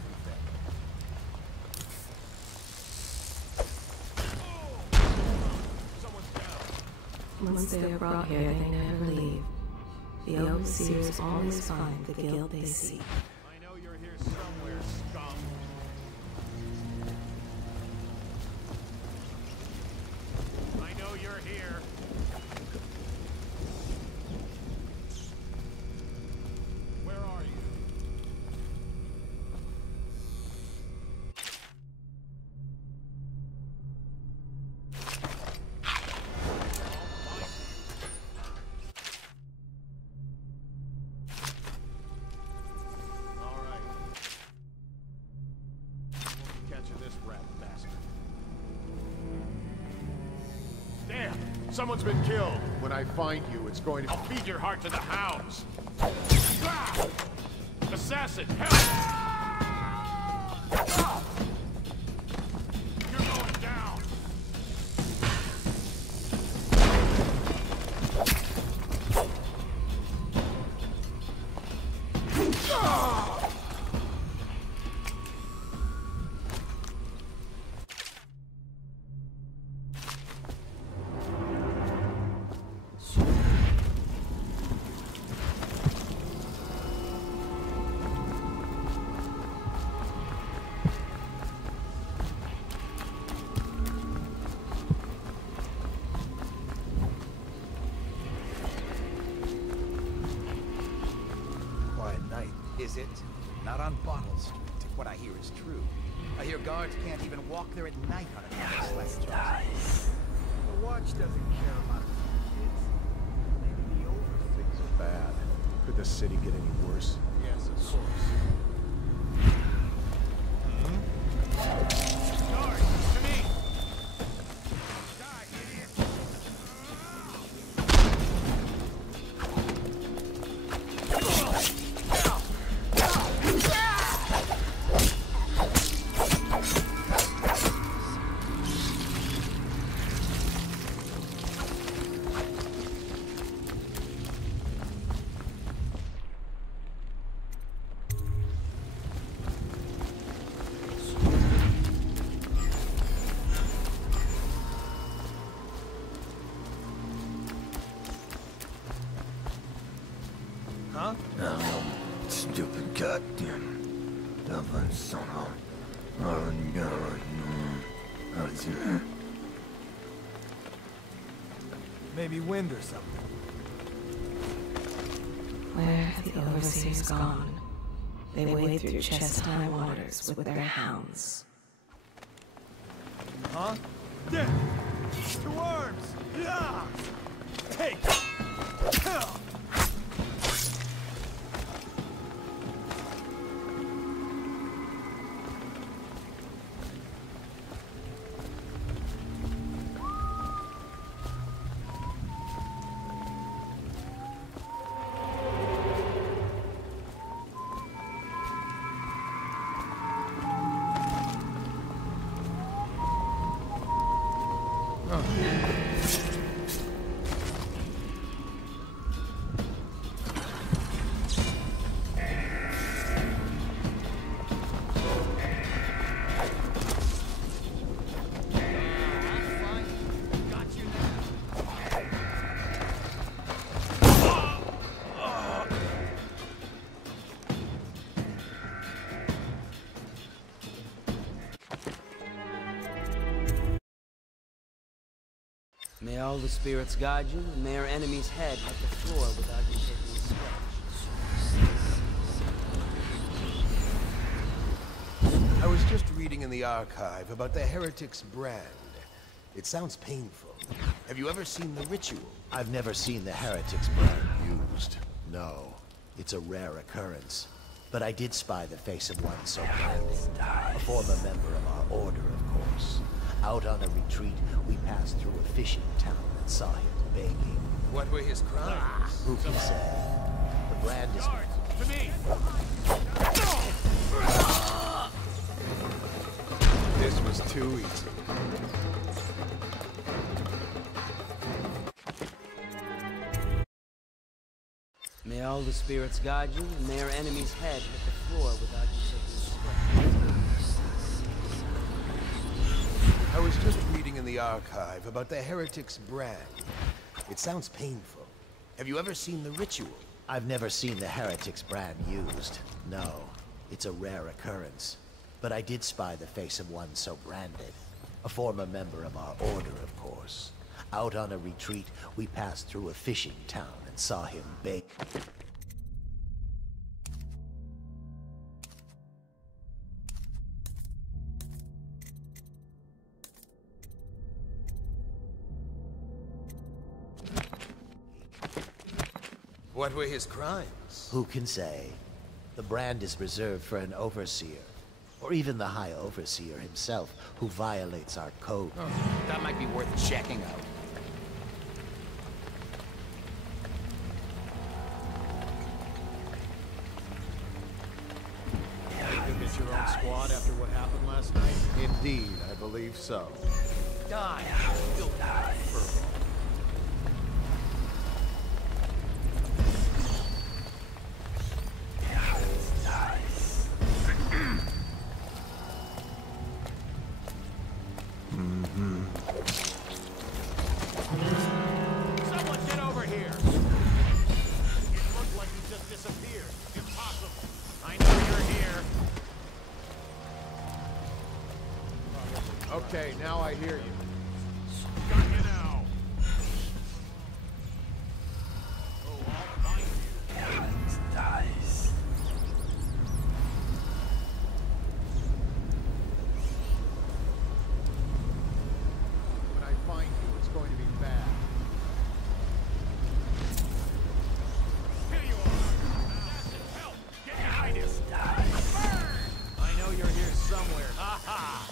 Once they are brought here, they never leave. The overseers always find the guilt they seek. I know you're here somewhere, scum. I know you're here. Where are you? Someone's been killed. When I find you, it's going to... I'll feed your heart to the hounds. Ah! Assassin, help! You're going down. Is it? Not on Bottle Street, if what I hear is true. I hear guards can't even walk there at night on a nice nice. The watch doesn't care about us kids. Maybe the overseers. Things are bad. Could the city get any worse? Yes, of course. Guards, to me! Die, idiot! Huh? Stupid goddamn Dublin son of Maybe wind or something. Where have the overseers gone? They wade through chest-high waters with their hounds. Huh? Yeah! To arms! Yeah! Hey! May all the spirits guide you, and may our enemy's head hit the floor without you taking a scratch. I was just reading in the archive about the heretic's brand. It sounds painful. Have you ever seen the ritual? I've never seen the heretic's brand used. No, it's a rare occurrence. But I did spy the face of one so branded. A former member of our order, of course. Out on a retreat, we passed through a fishing town and saw him begging. What were his crimes? Who can say? The brand is... To me! This was too easy. May all the spirits guide you, and may our enemy's head hit the floor without you taking a scratch. I was just reading in the archive about the heretic's brand. It sounds painful. Have you ever seen the ritual? I've never seen the heretic's brand used. No, it's a rare occurrence. But I did spy the face of one so branded. A former member of our order, of course. Out on a retreat, we passed through a fishing town and saw him beg. What were his crimes? Who can say? The brand is reserved for an overseer, or even the High Overseer himself, who violates our code. Oh, that might be worth checking out. You get your own squad after what happened last night? Indeed, I believe so. Die! Someone get over here! It looked like you just disappeared. Impossible. I know you're here. Okay, now I hear you. Got you now. Oh, I'll find you. Dies. When I find you, it's going to be bad. Here you are. Help! Get behind us. I know you're here somewhere. Ha-ha!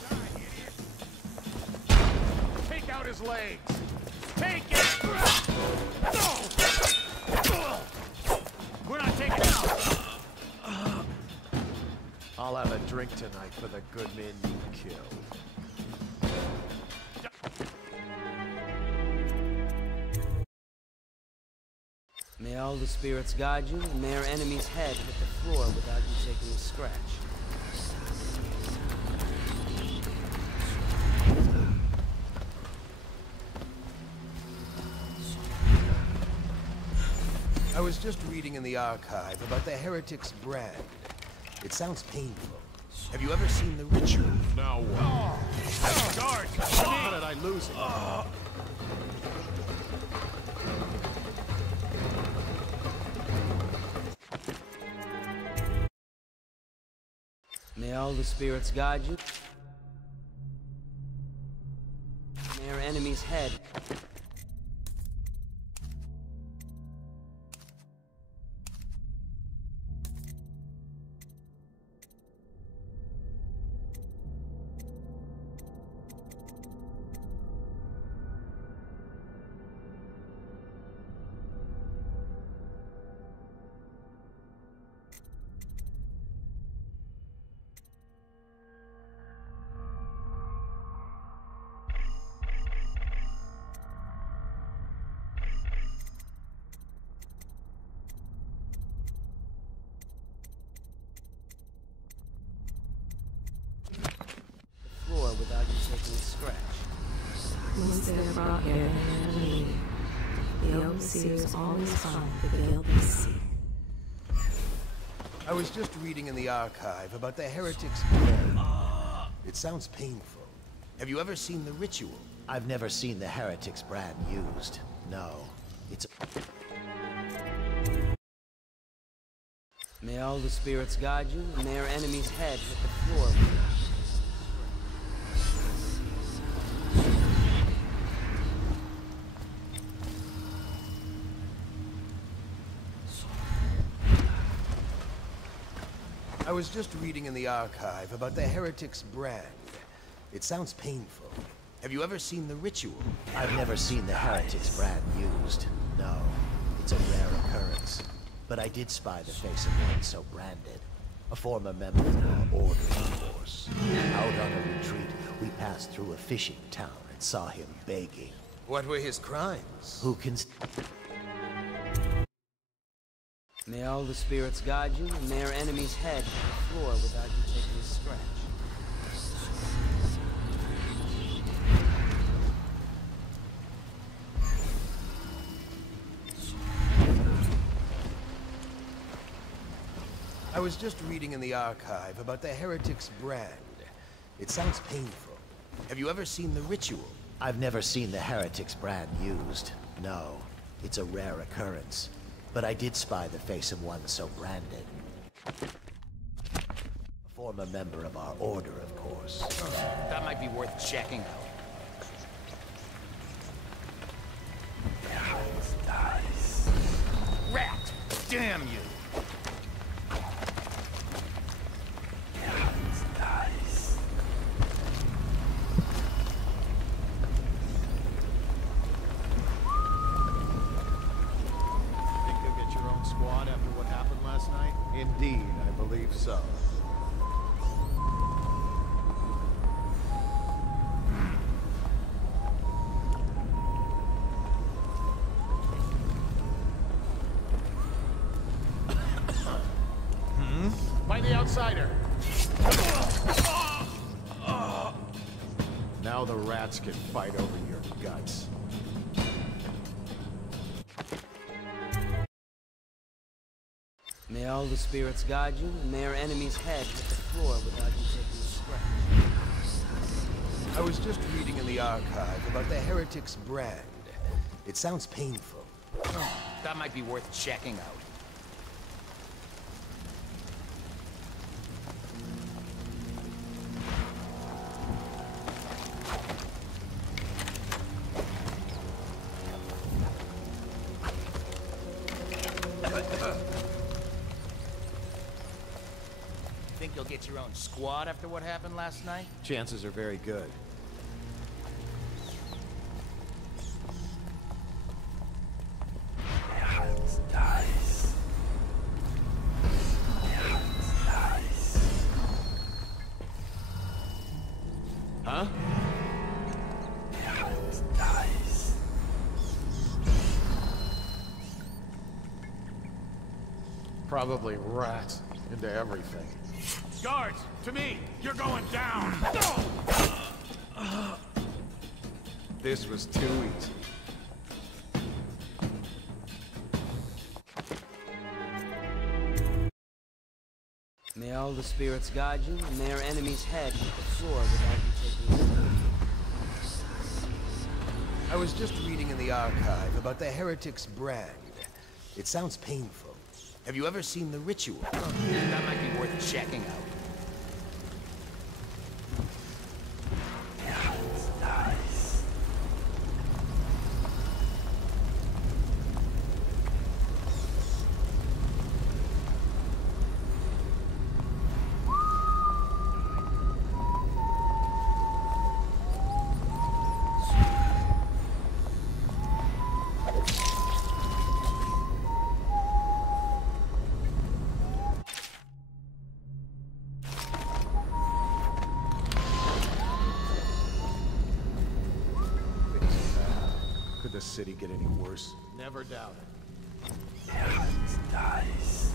Take out his legs! Take it! We're not taking it out! I'll have a drink tonight for the good men you killed. May all the spirits guide you, and may our enemy's head hit the floor without you taking a scratch. I was just reading in the archive about the heretic's brand. It sounds painful. Have you ever seen the ritual? Now what? Guard! How did I lose it? May all the spirits guide you. May our enemy's head. Without you taking a scratch. Once they're brought here, the overseers always find the guilty seek. I was just reading in the archive about the heretic's brand. It sounds painful. Have you ever seen the ritual? I've never seen the Heretics brand used. No, it's... May all the spirits guide you, and may our enemy's head hit the floor. I was just reading in the archive about the Heretics brand. It sounds painful. Have you ever seen the ritual? I've never seen the Heretics brand used. No, it's a rare occurrence. But I did spy the face of one so branded. A former member of our order, of course. Out on a retreat, we passed through a fishing town and saw him begging. What were his crimes? Who can... May all the spirits guide you, and may our enemy's head hit the floor without you taking a scratch. I was just reading in the archive about the Heretics brand. It sounds painful. Have you ever seen the ritual? I've never seen the Heretics brand used. No, it's a rare occurrence. But I did spy the face of one so branded. A former member of our order, of course. That might be worth checking out. Dice. Rat! Damn you! Dice. Think you'll get your own squad after what happened last night? Indeed, I believe so. By the outsider! Now the rats can fight over your guts. May all the spirits guide you, and may our enemy's head hit the floor without you taking a scratch. I was just reading in the archive about the Heretics brand. It sounds painful. That might be worth checking out. Think you'll get your own squad after what happened last night? Chances are very good. Dice. Dice. Huh? Dice. Probably rats into everything. Guards, to me! You're going down! This was too easy. May all the spirits guide you, and may our enemy's head hit the floor without you taking a scratch. I was just reading in the archive about the Heretics brand. It sounds painful. Have you ever seen the ritual? That might be worth checking out. Dice. Could the city get any worse? Never doubt it. Dice.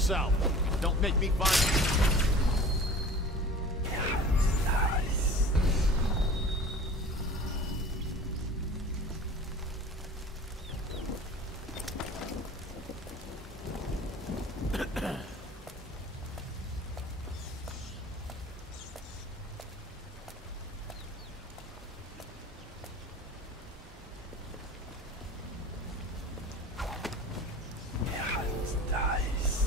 yourself. Don't make me find you. Nice. Nice.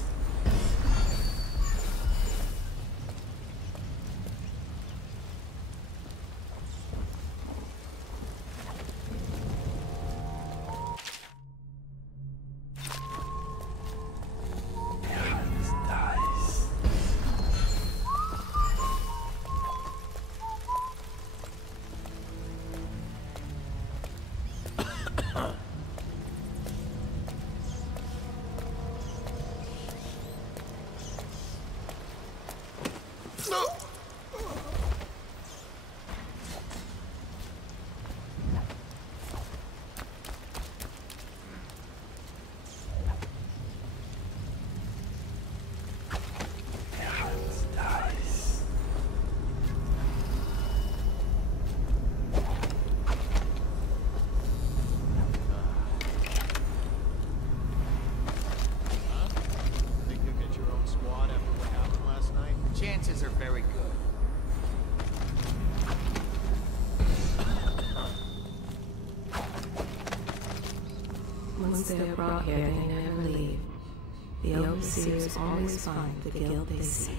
Chances are very good. Once they are brought here, they never leave. The overseers always find the guild they seek.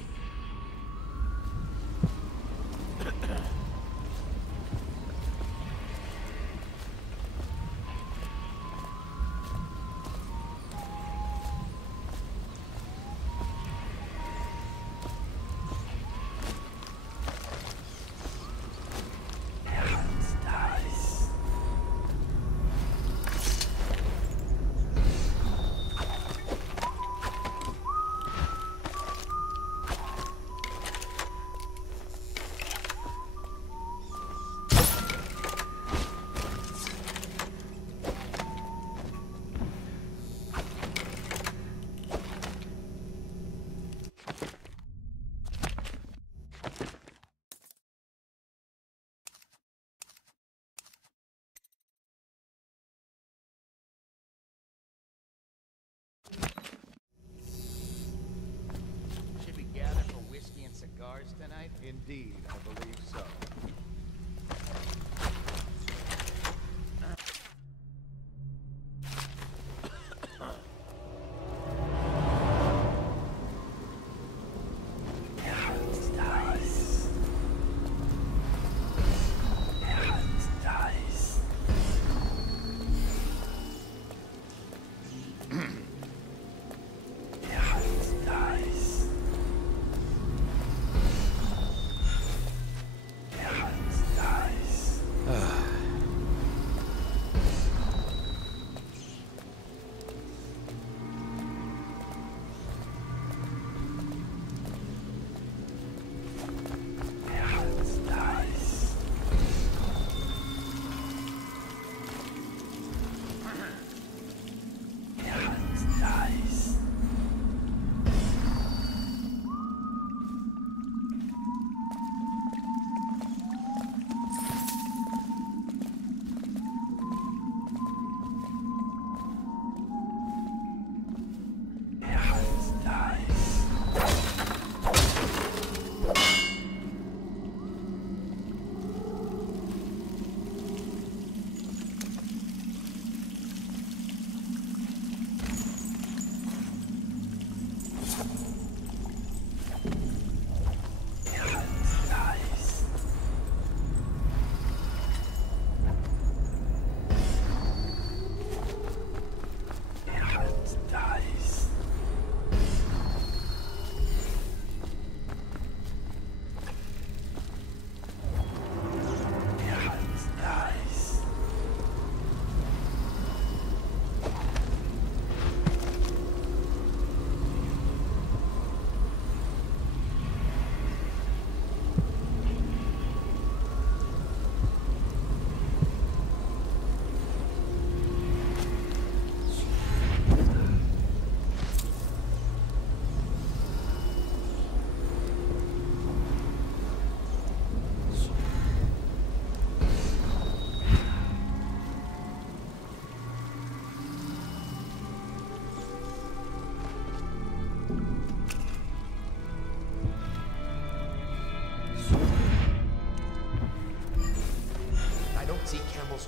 Should we gather for whiskey and cigars tonight? Indeed, I believe so.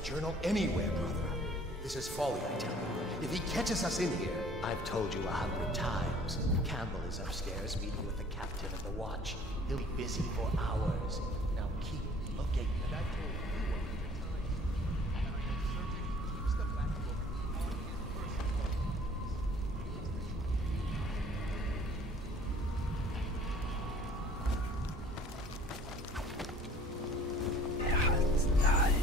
journal anywhere, brother. This is folly, I tell you. If he catches us in here... I've told you 100 times. Campbell is upstairs meeting with the captain of the watch. He'll be busy for hours. Now keep looking. And I told you 100 times. And I am certain he keeps the black book on his person. Yeah, it's nice.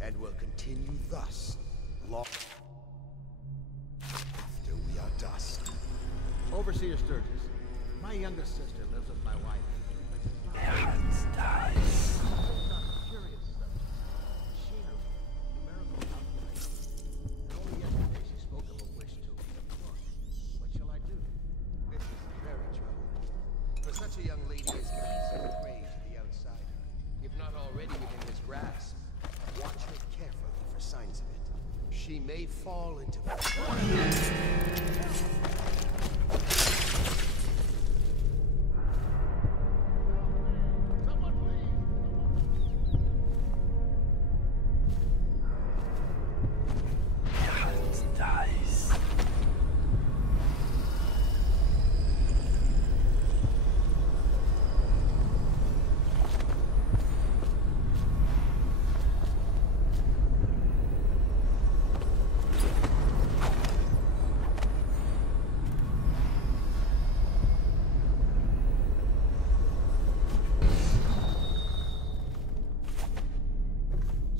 And will continue thus, long after we are dust. Overseer Sturgis, my youngest sister lives with my wife. It's nice. Curious subject. Machinery, numerical calculation. Only yesterday she spoke of a wish to redeploy. What shall I do? This is very troubling. For such a young lady as he is a prey to the outsider, if not already within his grasp. Watch her carefully for signs of it. She may fall into...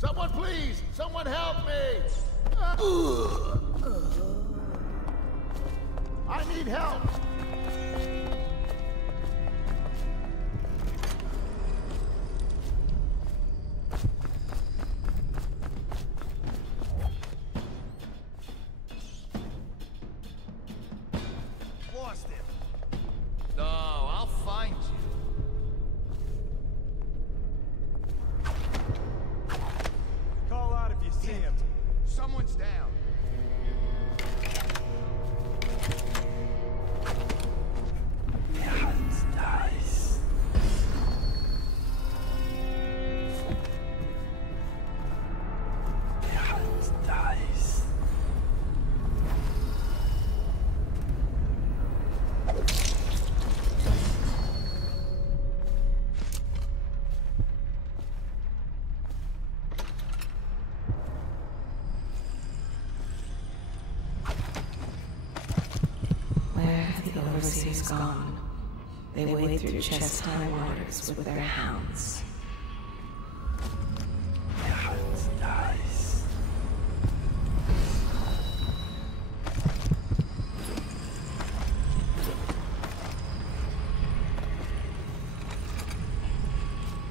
Someone please! Someone help me! I need help! Lost him. No, I'll find you. Call out if you see him. Someone's down. Yeah, it's nice. Yeah, it's nice. Overseas gone. They wade through chest-high waters with their hounds. Yeah, it's nice.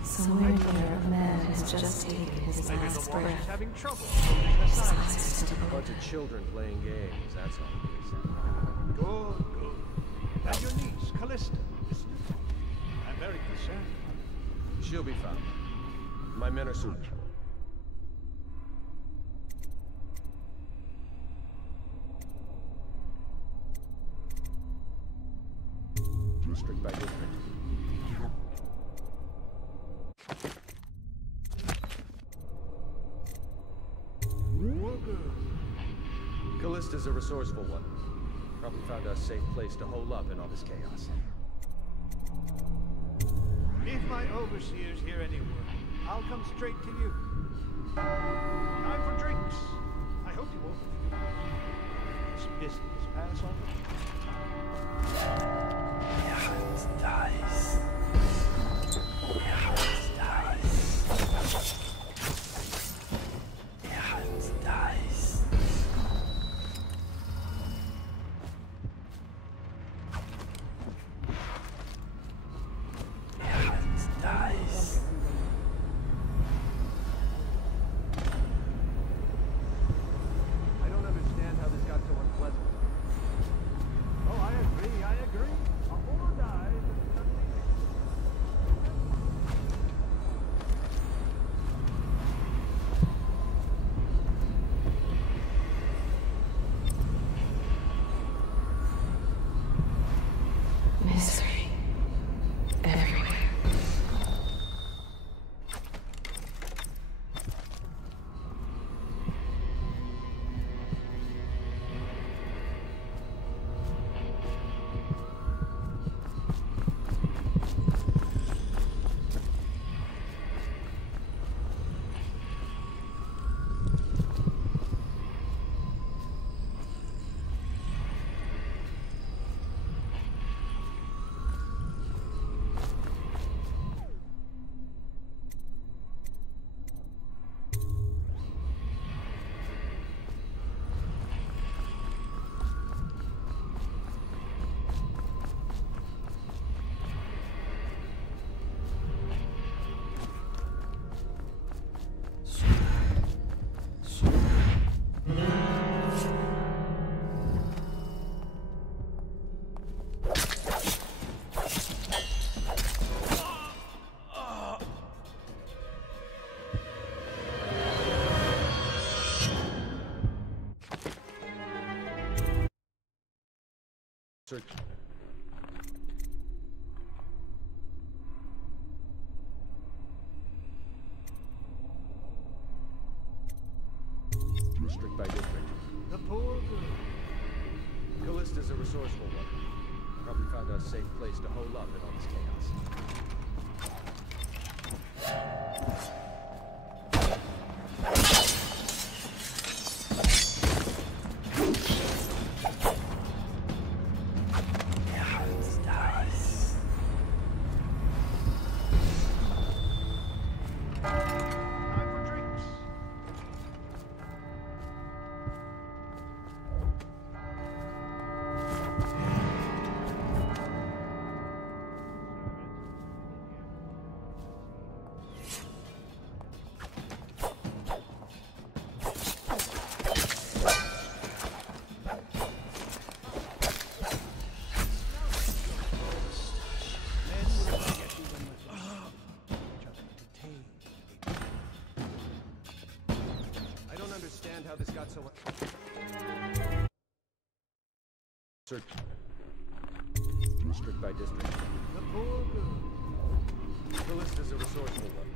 Somewhere near, a man has just taken his last breath. Having trouble. A bunch of children playing games, that's all it is. Good, good. And your niece, Callista, isn't it? I'm very concerned. She'll be found. My men are soon. District by district. Callista's a resourceful one. Probably found a safe place to hole up in all this chaos. If my overseers hear any word, I'll come straight to you. Time for drinks. I told you all. This business pass on. Dice. Misery everywhere. Search. District by district. The poor girl. Callista's a resourceful one. Probably found a safe place to hole up in all this chaos. How this got so... Search. District by district. The poor girl. Callista's a resourceful one.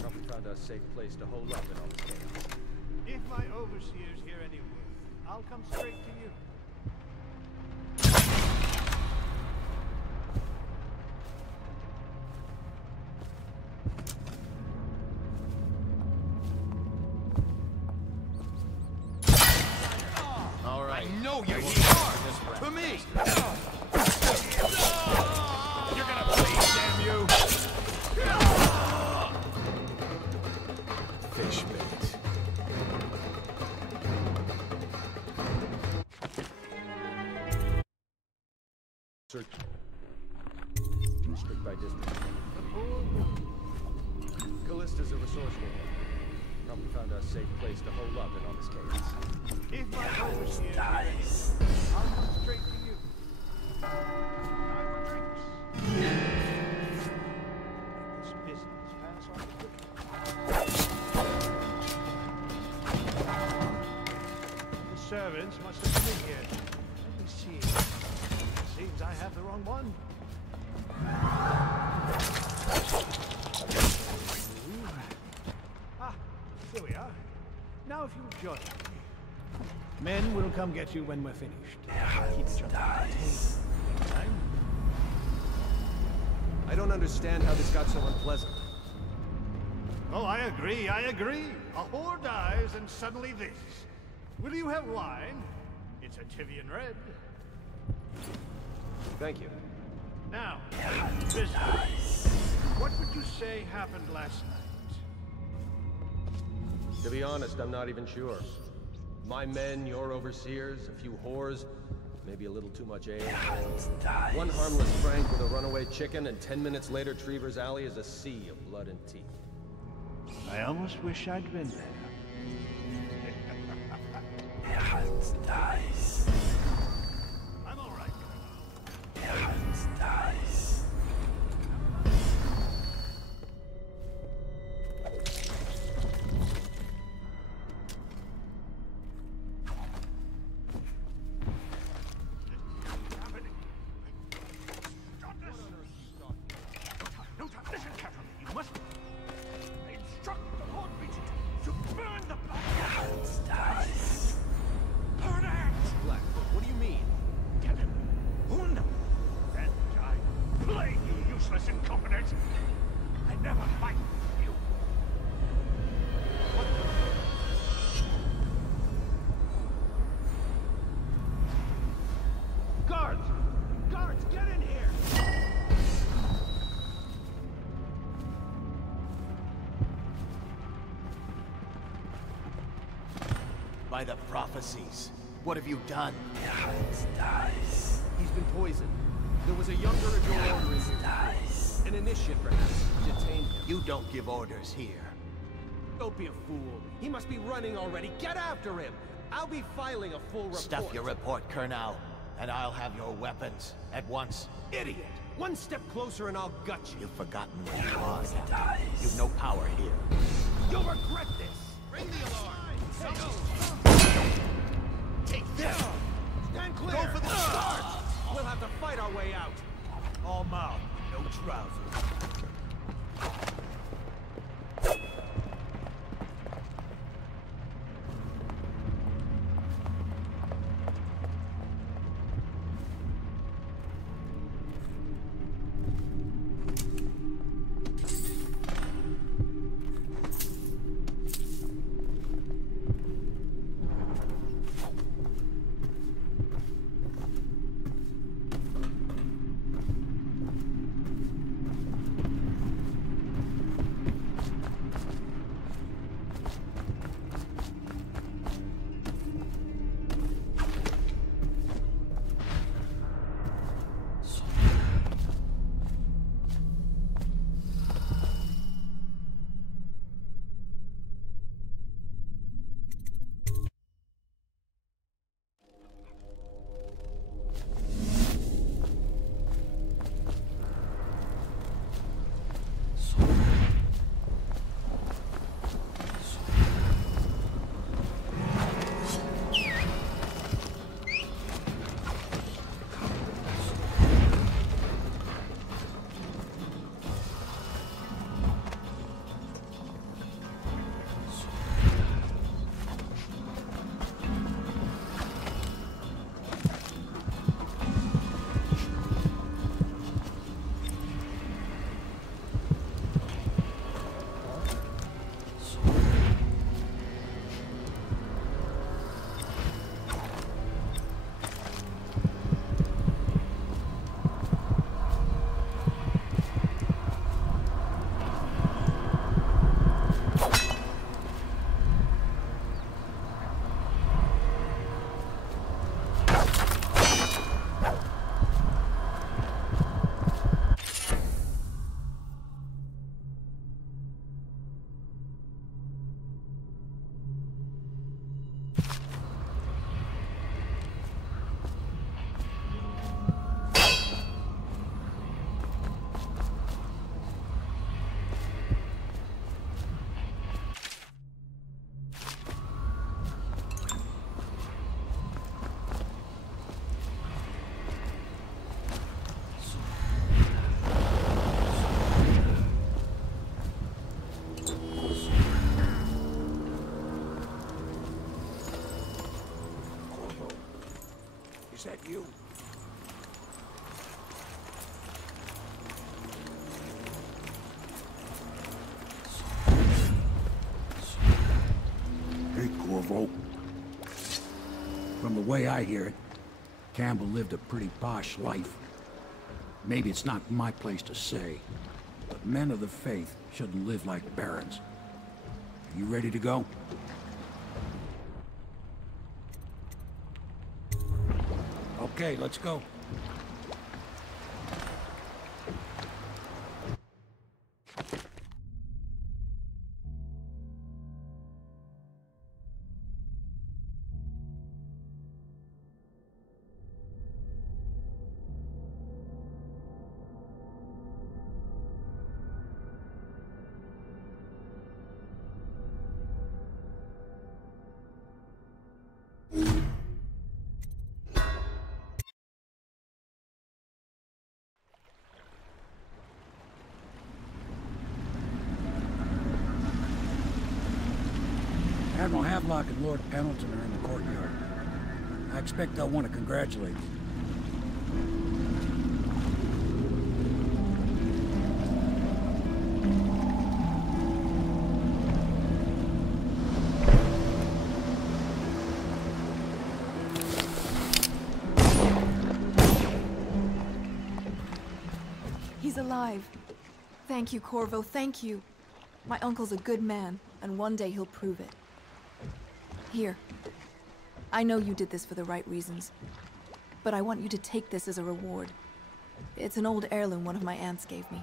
Probably found a safe place to hole up in all this chaos. If my overseers hear any word, I'll come straight to you. No, you're hard to me. You're gonna bleed, damn you. Fish bait. Search. District by district. Callista's a resourceful one. Probably found a safe place to hole up in all this chaos. If my overseers dies, I'll come straight to you. Time for drinks. This business pass on the servants must have been here. Let me see. Seems I have the wrong one. Ah, here we are. Now if you join me. Men will come get you when we're finished. Keep each other entertained. Time. I don't understand how this got so unpleasant. Oh, I agree, I agree. A whore dies and suddenly this. Will you have wine? It's a Tivian red. Thank you. Now, business. What would you say happened last night? To be honest, I'm not even sure. My men, your overseers, a few whores, maybe a little too much ale. One harmless Frank with a runaway chicken, and 10 minutes later, Trevor's Alley is a sea of blood and teeth. I almost wish I'd been there. Dice. I'm all right. Dice. No time. Listen carefully. You must. I instruct the Lord Regent to burn the Dice. Blackfoot, what do you mean? Tell him. Who knows? Then I plague you, useless incompetent. I never fight with you. Guards! Guards, get in here! By the prophecies, what have you done? Dice. He's been poisoned. There was a younger of your order in here. Dice. An initiate, perhaps. Detained him. You don't give orders here. Don't be a fool. He must be running already. Get after him! I'll be filing a full report. Stuff your report, Colonel, and I'll have your weapons at once. Idiot! One step closer and I'll gut you. You've forgotten what you are, Captain. You've no power here. You'll regret this! Ring the alarm! Take this! Stand clear! Go for the start! We'll have to fight our way out. All mouth, no trousers. Is that you? Hey, Corvo. From the way I hear it, Campbell lived a pretty posh life. Maybe it's not my place to say, but men of the faith shouldn't live like barons. Are you ready to go? Okay, let's go. Admiral Havelock and Lord Pendleton are in the courtyard. I expect they'll want to congratulate you. He's alive. Thank you, Corvo, thank you. My uncle's a good man, and one day he'll prove it. Here. I know you did this for the right reasons, but I want you to take this as a reward. It's an old heirloom one of my aunts gave me.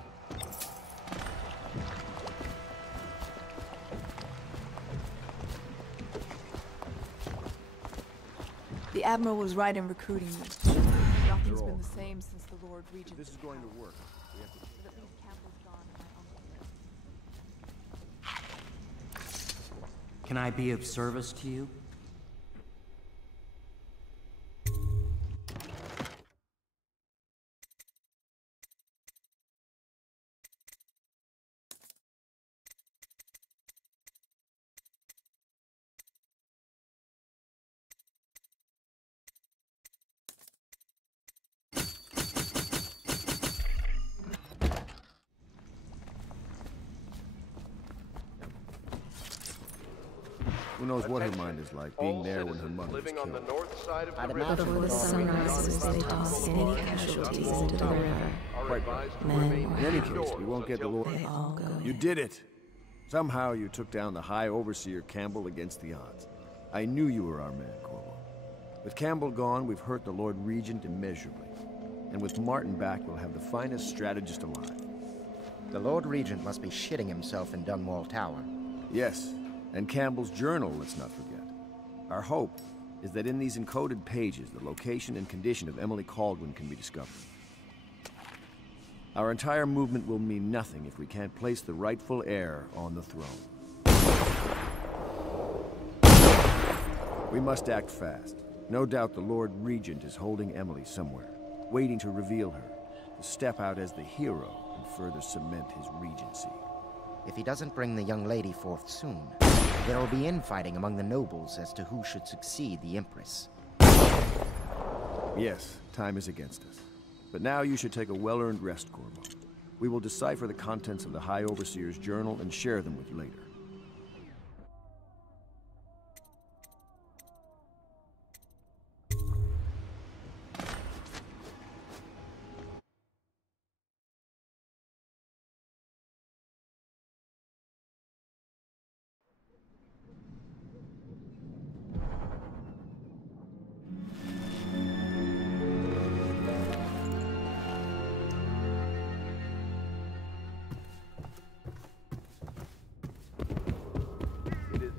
The Admiral was right in recruiting you. Nothing's been the same since the Lord Regent. This is going to work. We have to... Can I be of service to you? Who knows what her mind is like, being there when her mother was living on the killed. north side of the But river. before the sun rises, they toss any casualties into the river. Quite right. Men In any case, we won't get the Lord... They all go You in. did it! Somehow you took down the High Overseer Campbell against the odds. I knew you were our man, Corvo. With Campbell gone, we've hurt the Lord Regent immeasurably. And with Martin back, we'll have the finest strategist alive. The Lord Regent must be shitting himself in Dunwall Tower. Yes, and Campbell's journal, let's not forget. Our hope is that in these encoded pages, the location and condition of Emily Kaldwin can be discovered. Our entire movement will mean nothing if we can't place the rightful heir on the throne. We must act fast. No doubt the Lord Regent is holding Emily somewhere, waiting to reveal her, to step out as the hero and further cement his regency. If he doesn't bring the young lady forth soon, there will be infighting among the nobles as to who should succeed the Empress. Yes, time is against us. But now you should take a well-earned rest, Corvo. We will decipher the contents of the High Overseer's journal and share them with you later.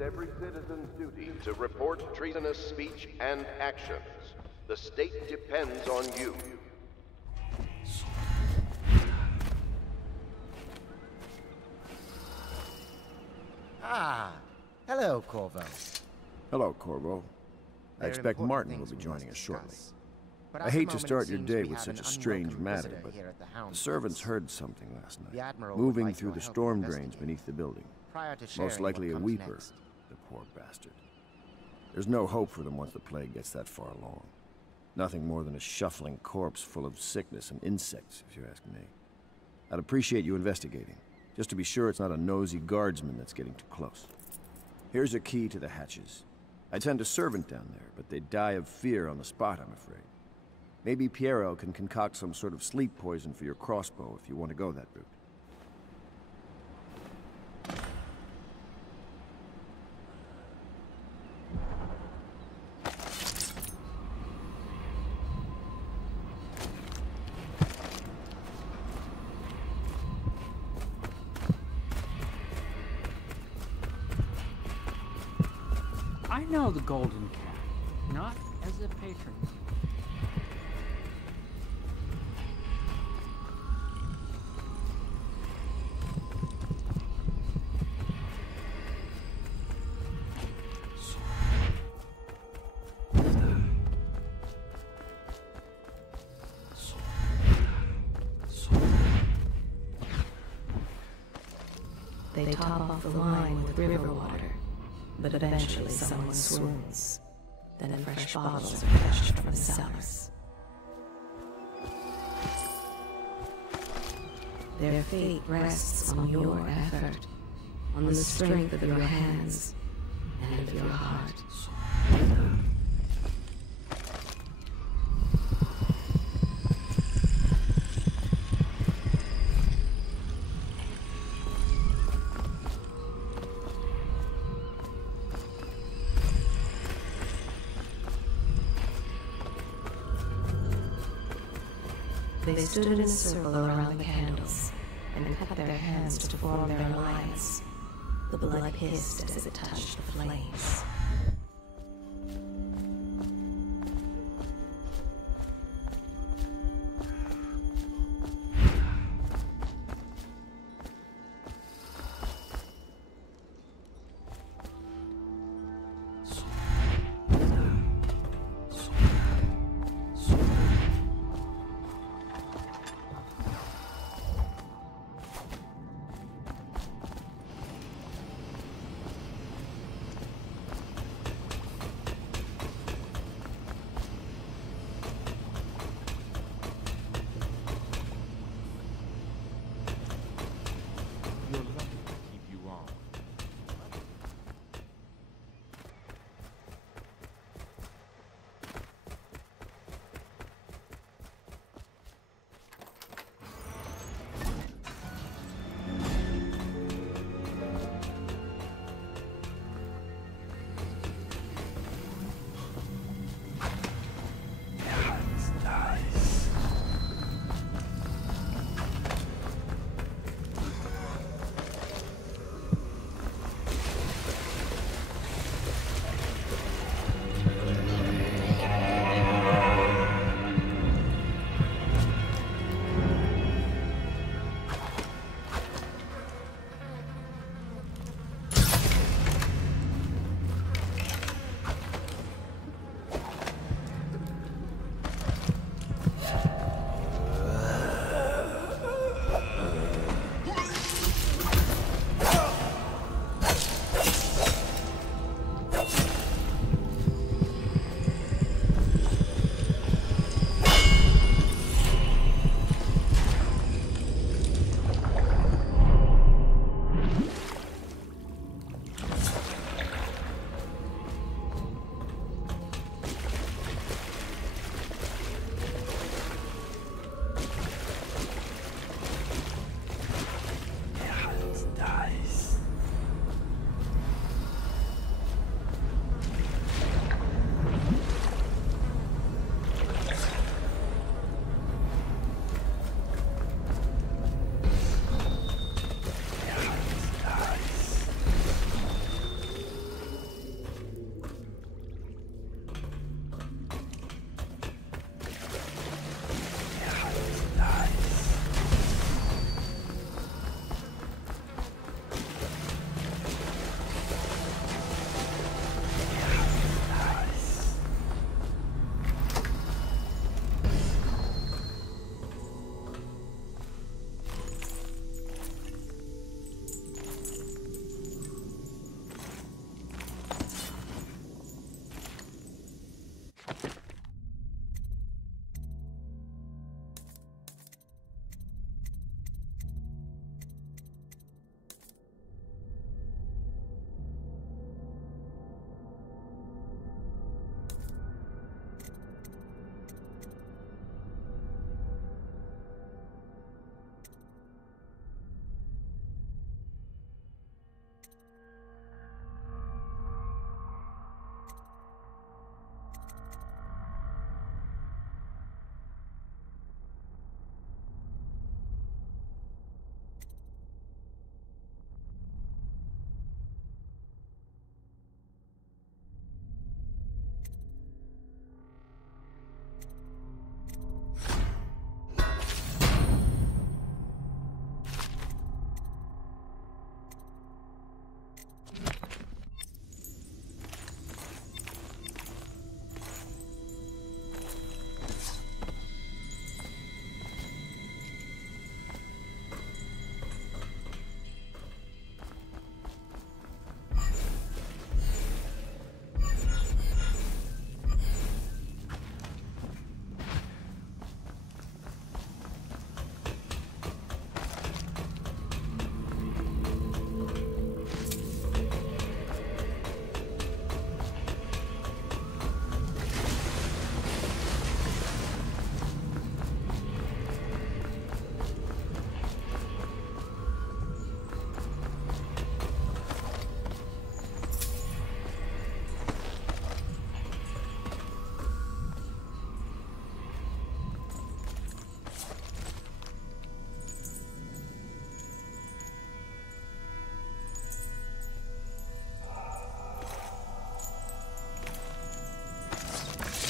Every citizen's duty to report treasonous speech and actions. The state depends on you. Ah, hello, Corvo. Hello, Corvo. I There are expect important Martin will things be we joining us must shortly. discuss. But I at the hate to moment, start it your seems day we with have such an a strange unwelcome matter, visitor but here at the Hound the servants Place. heard something last night. The Admiral would Moving like through your the help storm drains investigating. beneath the building. Prior to sharing Most likely what a comes weeper, next. the poor bastard. There's no hope for them once the plague gets that far along. Nothing more than a shuffling corpse full of sickness and insects, if you ask me. I'd appreciate you investigating, just to be sure it's not a nosy guardsman that's getting too close. Here's a key to the hatches. I'd send a servant down there, but they'd die of fear on the spot, I'm afraid. Maybe Piero can concoct some sort of sleep poison for your crossbow if you want to go that route. I know the Golden Cat, not as a patron. They top off the wine with river water. But eventually someone swoons. Then fresh bottles are fetched from the cellars. Their fate rests on your effort, on the strength of your hands and of your heart. They stood in a circle around the candles, and cut their hands to form their lines. The blood hissed as it touched the flames.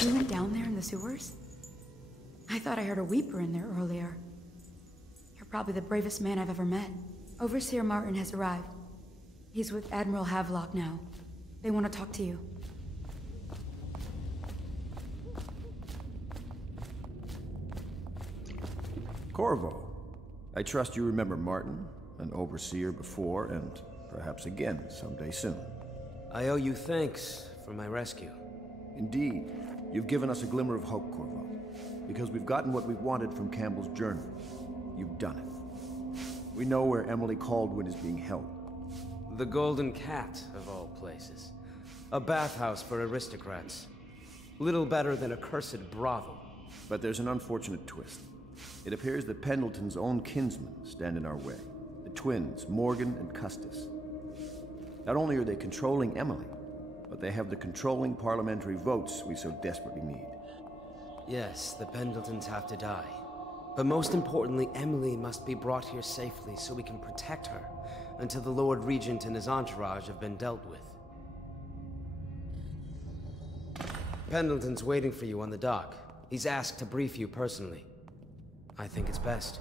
You went down there in the sewers? I thought I heard a weeper in there earlier. You're probably the bravest man I've ever met. Overseer Martin has arrived. He's with Admiral Havelock now. They want to talk to you. Corvo, I trust you remember Martin, an overseer before, and perhaps again someday soon. I owe you thanks for my rescue. Indeed. You've given us a glimmer of hope, Corvo. Because we've gotten what we've wanted from Campbell's journal. You've done it. We know where Emily Kaldwin is being held. The Golden Cat, of all places. A bathhouse for aristocrats. Little better than a cursed brothel. But there's an unfortunate twist. It appears that Pendleton's own kinsmen stand in our way. The twins, Morgan and Custis. Not only are they controlling Emily, but they have the controlling parliamentary votes we so desperately need. Yes, the Pendletons have to die. But most importantly, Emily must be brought here safely so we can protect her until the Lord Regent and his entourage have been dealt with. Pendleton's waiting for you on the dock. He's asked to brief you personally. I think it's best.